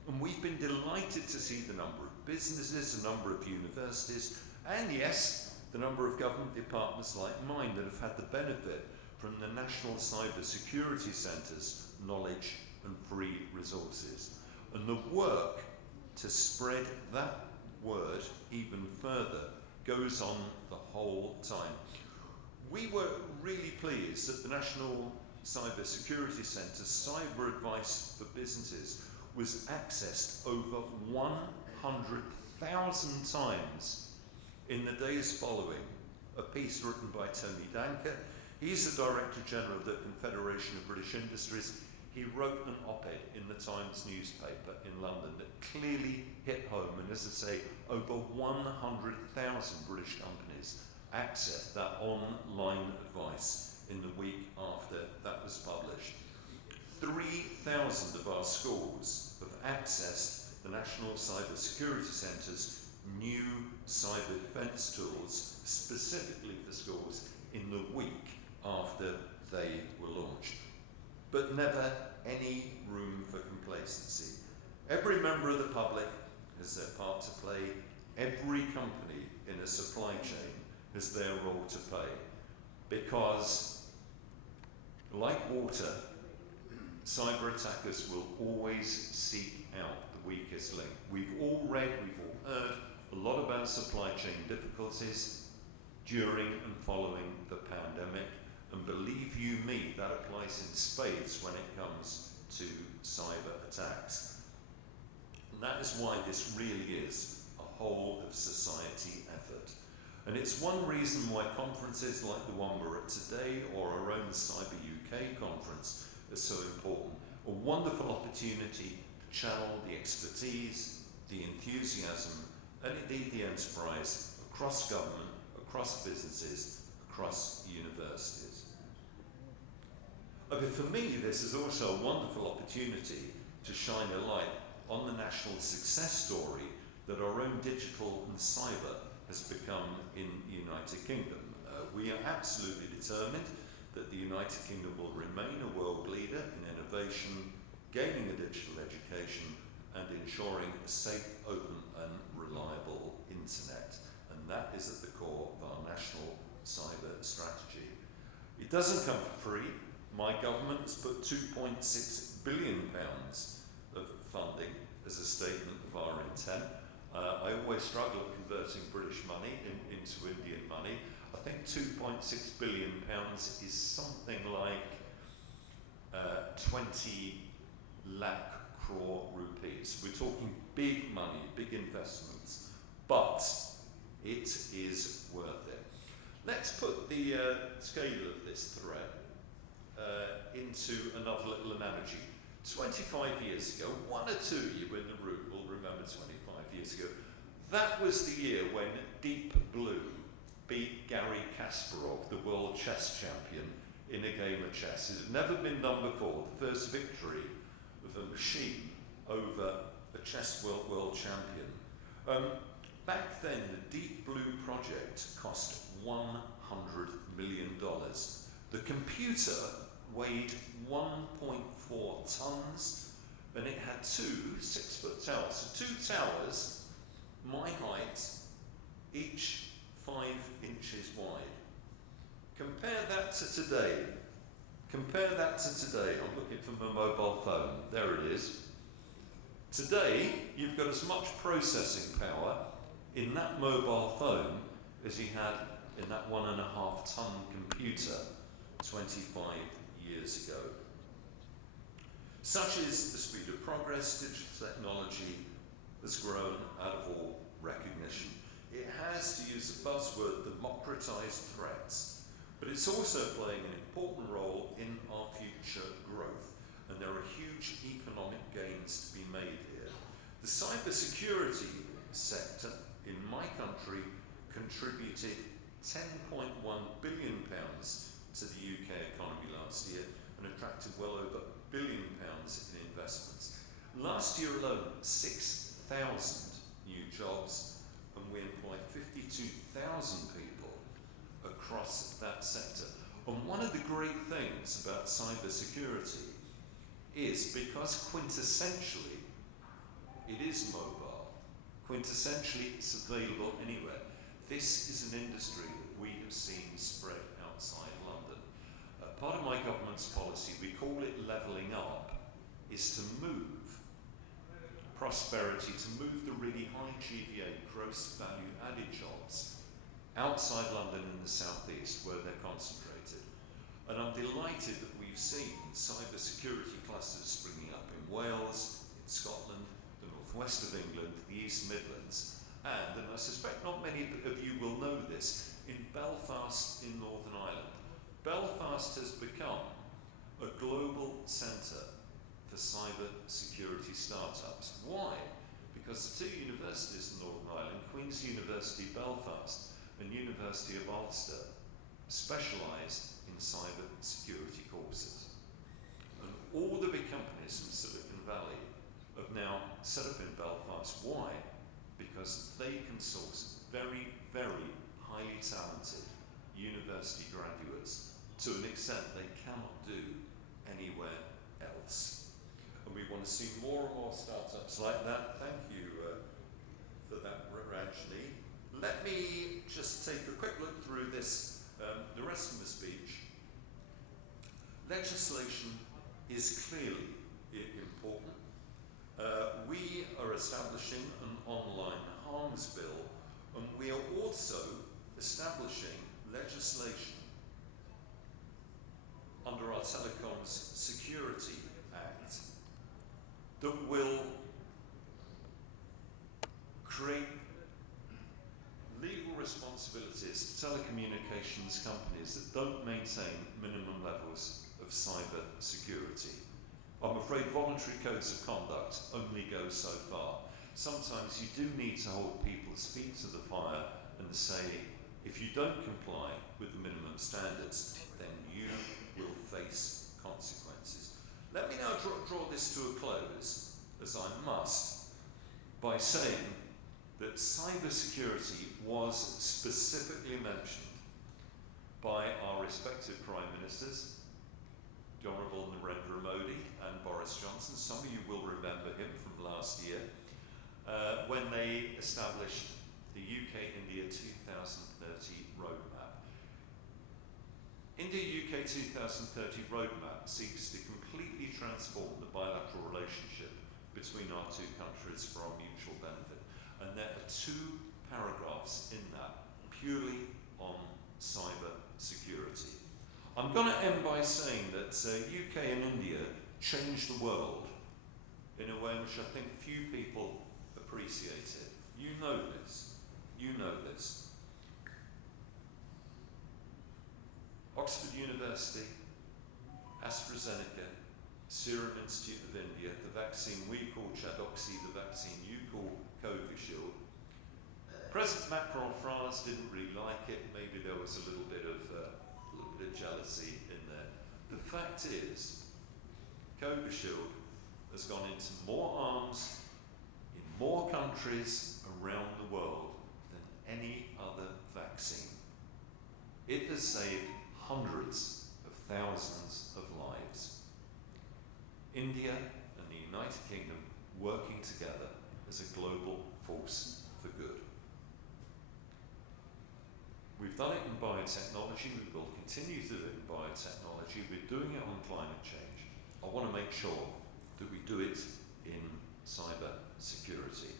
And we've been delighted to see the number of businesses, the number of universities, and yes, the number of government departments like mine that have had the benefit from the National Cybersecurity Centre's knowledge and free resources. And the work to spread that word even further goes on the whole time. We were really pleased that the National Cyber Security Centre's cyber advice for businesses was accessed over 100,000 times in the days following a piece written by Tony Danker. He's the Director General of the Confederation of British Industries. He wrote an op-ed in the Times newspaper in London that clearly hit home, and as I say, over 100,000 British companies accessed that online advice in the week after that was published. 3,000 of our schools have accessed the National Cyber Security Centre's new cyber defence tools specifically for schools in the week after they were launched. But never any room for complacency. Every member of the public has their part to play. Every company in a supply chain has their role to play. Because, like water, cyber attackers will always seek out the weakest link. We've all read, we've all heard a lot about supply chain difficulties during and following the pandemic. And believe you me, that applies in spades when it comes to cyber attacks. And that is why this really is a whole of society effort. And it's one reason why conferences like the one we're at today or our own Cyber UK conference are so important. A wonderful opportunity to channel the expertise, the enthusiasm, and indeed the enterprise across government, across businesses, across universities. But for me, this is also a wonderful opportunity to shine a light on the national success story that our own digital and cyber has become in the United Kingdom. We are absolutely determined that the United Kingdom will remain a world leader in innovation, gaining a digital education, and ensuring a safe, open, and reliable internet. And that is at the core of our national cyber strategy. It doesn't come for free. My government has put £2.6 billion of funding as a statement of our intent. I always struggle at converting British money into Indian money. I think £2.6 billion is something like 20 lakh crore rupees. We're talking big money, big investments, but it is worth it. Let's put the scale of this threat into another little analogy. 25 years ago, one or two of you in the room will remember 25 years ago, that was the year when Deep Blue beat Garry Kasparov, the world chess champion, in a game of chess. It had never been done before, the first victory of a machine over a chess world champion. Back then, the Deep Blue project cost $100 million. The computer weighed 1.4 tons, and it had two 6-foot towers. So two towers, my height, each 5 inches wide. Compare that to today. Compare that to today. I'm looking for my mobile phone. There it is. Today, you've got as much processing power in that mobile phone as you had in that 1.5-ton computer 25 years ago. Such is the speed of progress. Digital technology has grown out of all recognition. It has, to use the buzzword, democratized threats, but it's also playing an important role in our future growth, and there are huge economic gains to be made here. The cybersecurity sector in my country contributed £10.1 billion to the UK economy last year and attracted well over £1 billion in investments. Last year alone, 6,000 new jobs, and we employ 52,000 people across that sector. And one of the great things about cybersecurity is because quintessentially it is mobile, quintessentially it's available anywhere. This is an industry that we have seen spread outside London. Part of my government's policy, we call it levelling up, is to move prosperity to move the really high GVA, gross value added jobs, outside London in the southeast where they're concentrated. And I'm delighted that we've seen cyber security clusters springing up in Wales, in Scotland, the northwest of England, the East Midlands, and I suspect not many of you will know this, in Belfast in Northern Ireland. Belfast has become a global centre for cyber security startups. Why? Because the two universities in Northern Ireland, Queen's University Belfast and University of Ulster, specialise in cyber security courses. And all the big companies from Silicon Valley have now set up in Belfast. Why? Because they can source very, very highly talented university graduates to an extent they cannot do anywhere else. And we want to see more and more startups like that. Thank you for that, Rajni. Let me just take a quick look through this, the rest of the speech. Legislation is clearly important. We are establishing an online harms bill, and we are also establishing legislation under our Telecoms Security Act that will create legal responsibilities to telecommunications companies that don't maintain minimum levels of cyber security. I'm afraid voluntary codes of conduct only go so far. Sometimes you do need to hold people's feet to the fire and say, if you don't comply with the minimum standards, then you will face consequences. Let me now draw this to a close, as I must, by saying that cybersecurity was specifically mentioned by our respective Prime Ministers, the Honourable Narendra Modi and Boris Johnson. Some of you will remember him from last year, when they established the UK-India 2030 roadmap. India-UK 2030 roadmap seeks to completely transform the bilateral relationship between our two countries for our mutual benefit. And there are 2 paragraphs in that purely on cyber security. I'm going to end by saying that UK and India changed the world in a way in which I think few people appreciate it. You know this. You know this. Oxford University, AstraZeneca, Serum Institute of India, the vaccine we call Chadoxi, the vaccine you call Covishield. President Macron of France didn't really like it. Maybe there was a little bit of jealousy in there. The fact is, Covishield has gone into more arms in more countries around the world than any other vaccine. It has saved hundreds of thousands of lives. India and the United Kingdom working together as a global force for good. We've done it in biotechnology, we will continue to do it in biotechnology, we're doing it on climate change. I want to make sure that we do it in cyber security.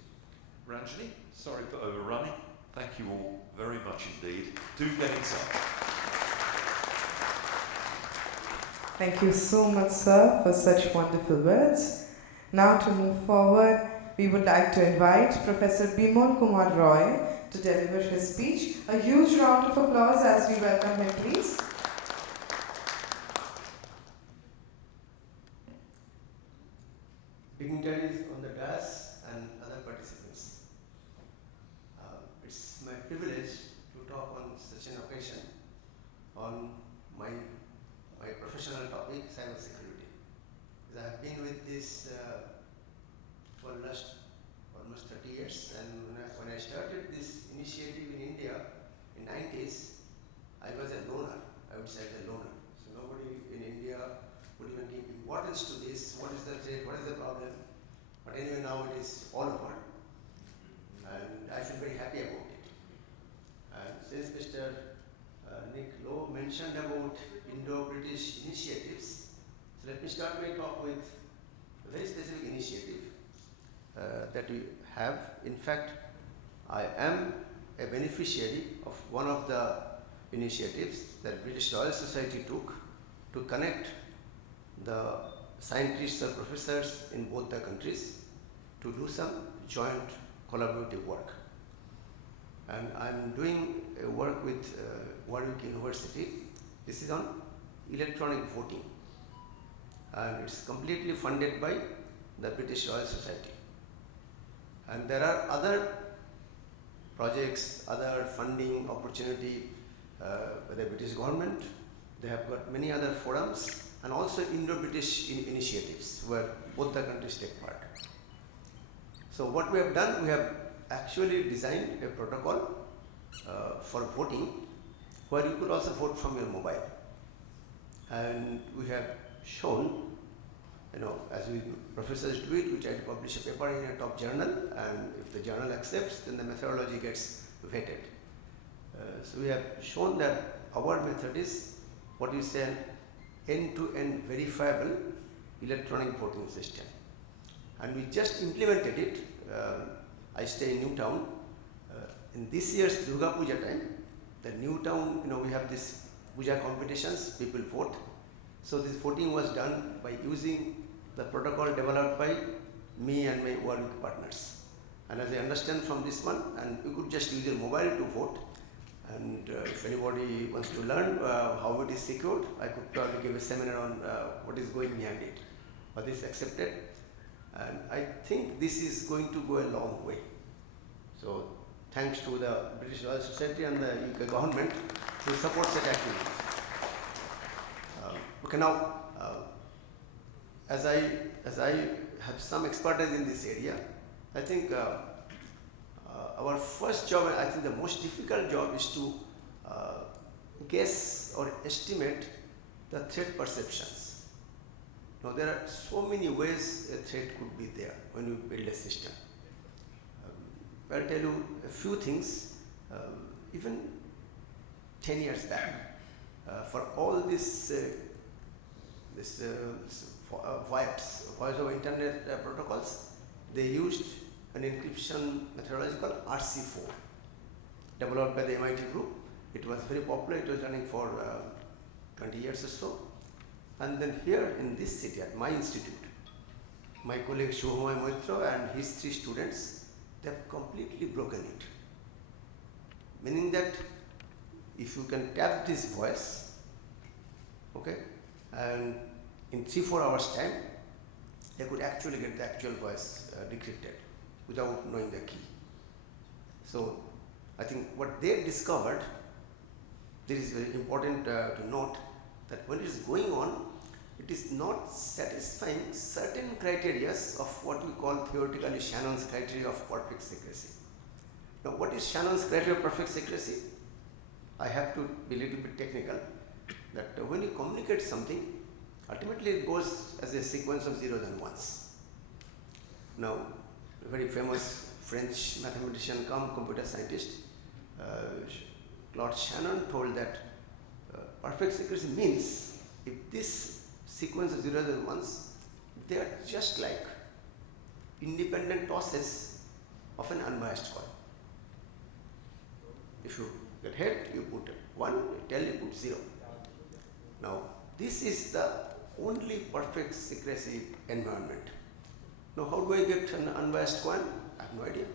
Ranjani, sorry for overrunning. Thank you all very much indeed. Do get in touch. Thank you so much, sir, for such wonderful words. Now to move forward, we would like to invite Professor Bimol Kumar Roy to deliver his speech. A huge round of applause as we welcome him, please. Dignitaries on the dais and other participants. It's my privilege to talk on such an occasion on my professional topic, cybersecurity. I have been with this for the last almost 30 years, and when I started this initiative in India in 90s, I was a loner. I would say as a loner. So nobody in India would even give importance to this. What is the threat? What is the problem? But anyway, now it is all over, and I feel very happy about it. And since Mr. Nick Lowe mentioned about Indo-British initiatives, so let me start my talk with a very specific initiative. that we have. In fact, I am a beneficiary of one of the initiatives that British Royal Society took to connect the scientists or professors in both the countries to do some joint collaborative work. And I'm doing a work with Warwick University. This is on electronic voting, and it's completely funded by the British Royal Society. And there are other projects, other funding opportunity by the British government. They have got many other forums and also Indo-British initiatives where both the countries take part. So what we have done, we have actually designed a protocol for voting where you could also vote from your mobile. And we have shown, as we professors do it, we try to publish a paper in a top journal, and if the journal accepts, then the methodology gets vetted. So we have shown that our method is what we say an end-to-end verifiable electronic voting system. And we just implemented it. I stay in Newtown. In this year's Durga Puja time, the Newtown, we have this Puja competitions, people vote. So this voting was done by using the protocol developed by me and my Warwick partners. And as I understand from this one, and you could just use your mobile to vote. And if anybody wants to learn how it is secured, I could probably give a seminar on what is going behind it. But this is accepted. And I think this is going to go a long way. So thanks to the British Royal Society and the UK government to support such activities. Okay, now as I have some expertise in this area, I think our first job, and I think the most difficult job, is to guess or estimate the threat perceptions. Now there are so many ways a threat could be there when you build a system. I'll tell you a few things. Even 10 years back, for all this VoIPs, voice over internet protocols, they used an encryption methodology called RC4, developed by the MIT group. It was very popular. It was running for 20 years or so. And then here in this city, at my institute, my colleague Shubhamay Moitra and his 3 students, they have completely broken it. Meaning that if you can tap this voice, okay, and in 3-4 hours time, they could actually get the actual voice decrypted without knowing the key. So I think what they discovered, this is very important to note, that when it is going on, it is not satisfying certain criteria of what we call theoretically Shannon's criteria of perfect secrecy. Now, what is Shannon's criteria of perfect secrecy? I have to be a little bit technical, that when you communicate something, ultimately it goes as a sequence of zeros and ones. Now, a very famous French mathematician cum computer scientist, Claude Shannon, told that perfect secrecy means if this sequence of zeros and ones, they are just like independent tosses of an unbiased coin. If you get head, you put 1, tail, you put 0. Now, this is the only perfect secrecy environment. Now, how do I get an unbiased coin? I have no idea.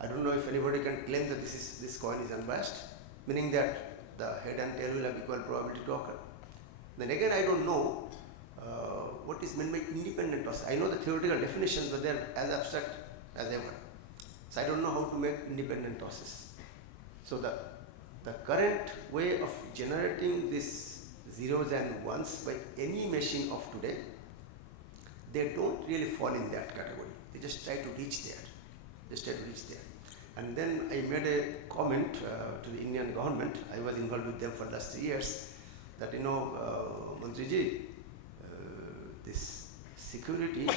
I don't know if anybody can claim that this coin is unbiased, meaning that the head and tail will have equal probability to occur. Then again, I don't know what is meant by independent toss. I know the theoretical definitions, but they are as abstract as ever. So I don't know how to make independent tosses. So the current way of generating these zeros and ones by any machine of today, they don't really fall in that category. They just try to reach there. And then I made a comment to the Indian government. I was involved with them for the last 3 years. That Mantriji, this security,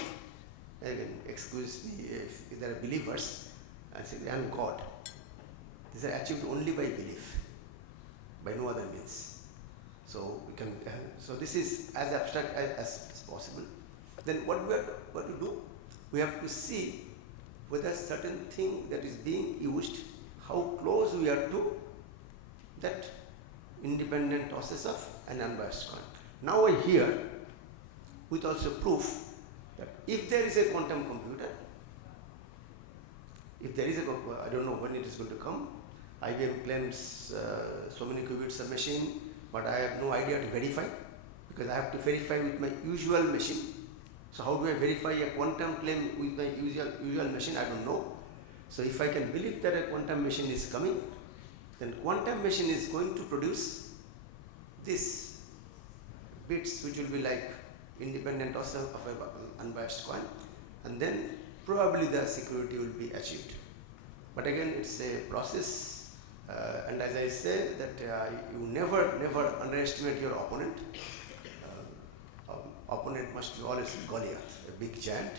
again, excuse me if there are believers, and God, these are achieved only by belief, by no other means. So we can. So this is as abstract as possible. Then what we have to do? we have to see whether certain thing that is being used, how close we are to that independent process of an unbiased coin. Now I hear with also proof that if there is a quantum computer, if there is a, I don't know when it is going to come. IBM claims so many qubits a machine, but I have no idea to verify, because I have to verify with my usual machine. So how do I verify a quantum claim with my usual machine? I don't know. So if I can believe that a quantum machine is coming, then quantum machine is going to produce these bits which will be like independent of an unbiased coin, and then probably the security will be achieved. But again, it's a process, and as I say that you never underestimate your opponent. Opponent must be always Goliath, a big giant,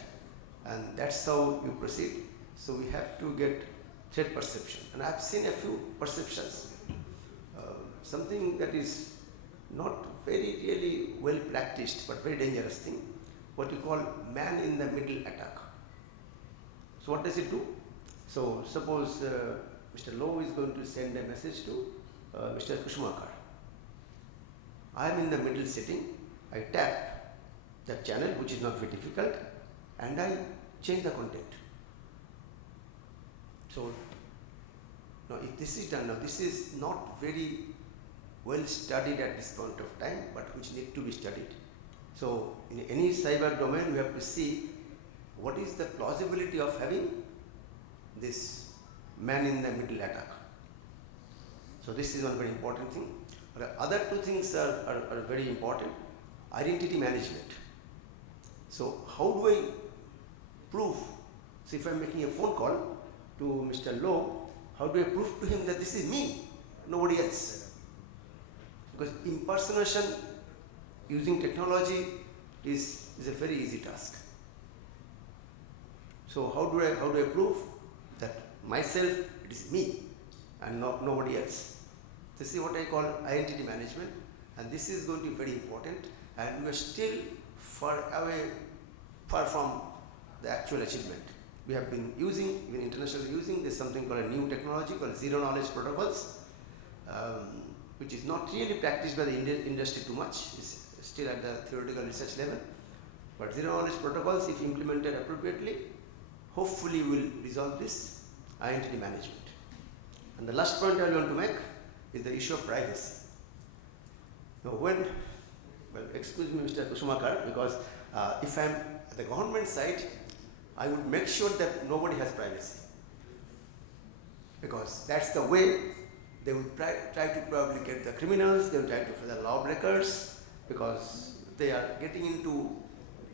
and that's how you proceed. So we have to get threat perception, and I've seen a few perceptions. Something that is not very really well practiced, but very dangerous thing, what you call man in the middle attack. So what does it do? So suppose Mr. Lowe is going to send a message to Mr. Kushmakar. I am in the middle sitting, I tap that channel, which is not very difficult, and I change the content. So now if this is done, now this is not very well studied at this point of time, but which need to be studied. So in any cyber domain, we have to see what is the plausibility of having this man in the middle attack. So this is one very important thing. But other two things are very important. Identity management. So how do I prove? So if I am making a phone call to Mr. Lowe, how do I prove to him that this is me, nobody else? Because impersonation using technology is a very easy task. So how do I prove that myself, it is me and nobody else? This is what I call identity management, and this is going to be very important, and we are still far from the actual achievement. We have been using, even internationally using, there's something called a new technology called zero knowledge protocols, which is not really practiced by the industry too much. It's still at the theoretical research level. But zero knowledge protocols, if implemented appropriately, hopefully will resolve this identity management. And the last point I want to make is the issue of privacy. Now excuse me, Mr. Kusumakar, because if I am at the government side, I would make sure that nobody has privacy, because that's the way they would try to probably get the criminals, they would try to find the lawbreakers, because they are getting into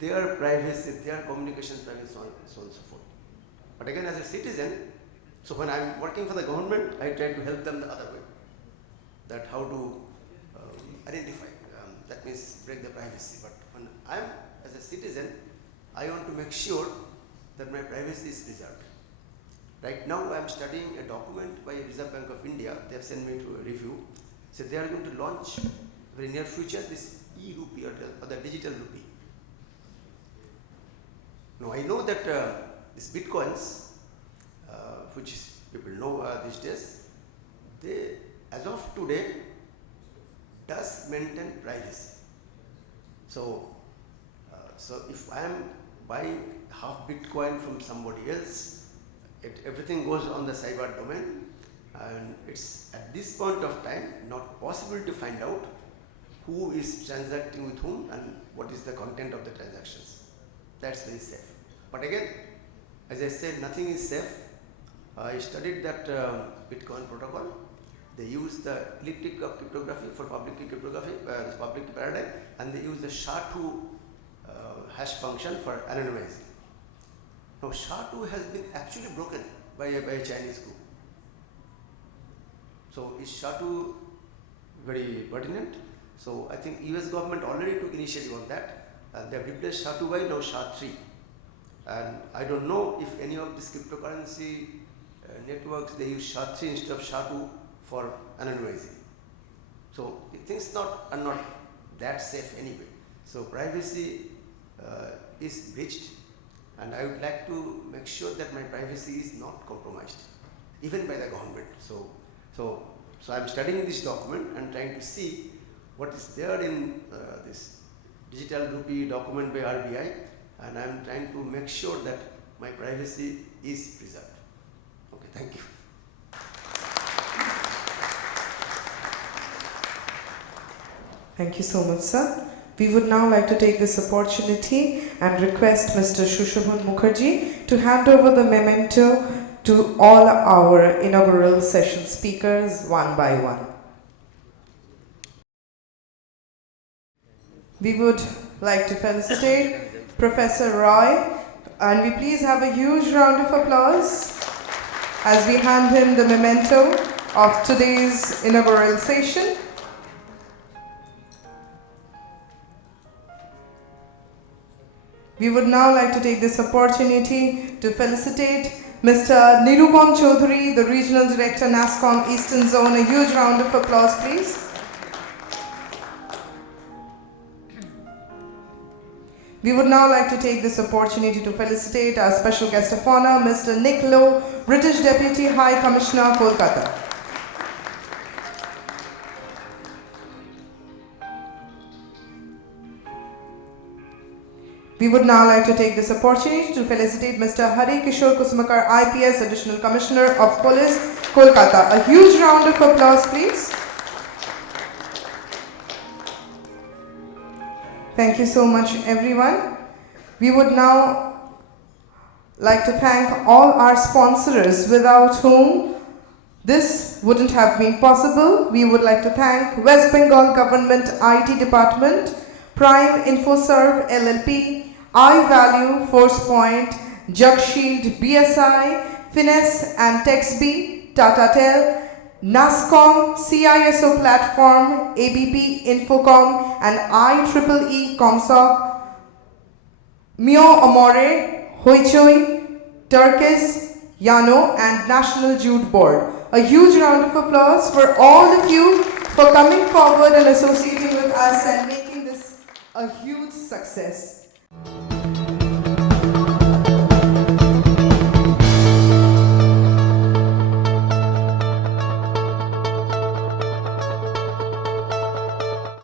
their privacy, their communication privacy, so on and so forth. But again, as a citizen, so when I'm working for the government, I try to help them the other way, that how to identify, that means break the privacy. But when I'm as a citizen, I want to make sure that my privacy is preserved. Right now, I'm studying a document by Reserve Bank of India. They have sent me to a review. So they are going to launch very near future this e-rupee or the digital rupee. Now I know that these bitcoins, which people know these days, they, as of today, does maintain privacy. So, so if I am buying half Bitcoin from somebody else, everything goes on the cyber domain, and it's at this point of time not possible to find out who is transacting with whom and what is the content of the transactions. That's very safe. But again, as I said, nothing is safe. I studied that Bitcoin protocol. They use the elliptic cryptography for public key cryptography, this public key paradigm, and they use the SHA-2 hash function for anonymizing. Now SHA-2 has been actually broken by a Chinese group. So is SHA-2 very pertinent? So I think US government already took initiative on that, and they have replaced SHA-2 by now SHA-3. And I don't know if any of these cryptocurrency networks, they use SHA-3 instead of SHA-2 for anonymizing. So things are not that safe anyway. So privacy is breached, and I would like to make sure that my privacy is not compromised, even by the government. So I'm studying this document and trying to see what is there in this digital rupee document by RBI, and I'm trying to make sure that my privacy is preserved. Okay, thank you. Thank you so much, sir. We would now like to take this opportunity and request Mr. Shushabhan Mukherjee to hand over the memento to all our inaugural session speakers one by one. We would like to felicitate Professor Roy, and we please have a huge round of applause as we hand him the memento of today's inaugural session. We would now like to take this opportunity to felicitate Mr. Nirupam Chaudhary, the Regional Director, NASSCOM Eastern Zone. A huge round of applause, please. We would now like to take this opportunity to felicitate our special guest of honor, Mr. Nick Lowe, British Deputy High Commissioner, Kolkata. We would now like to take this opportunity to felicitate Mr. Hari Kishore Kusumakar, IPS, Additional Commissioner of Police, Kolkata. A huge round of applause, please. Thank you so much, everyone. We would now like to thank all our sponsors without whom this wouldn't have been possible. We would like to thank West Bengal Government IT Department, Prime Infoserve LLP, iValue, ForcePoint, JugShield, BSI, Finesse and TextB, TataTel, NASSCOM, CISO Platform, ABP, Infocom, and IEEE Comsoc, Mio Amore, Hoichoi, Turkis, Yano, and National Jute Board. A huge round of applause for all of you for coming forward and associating with us and making this a huge success.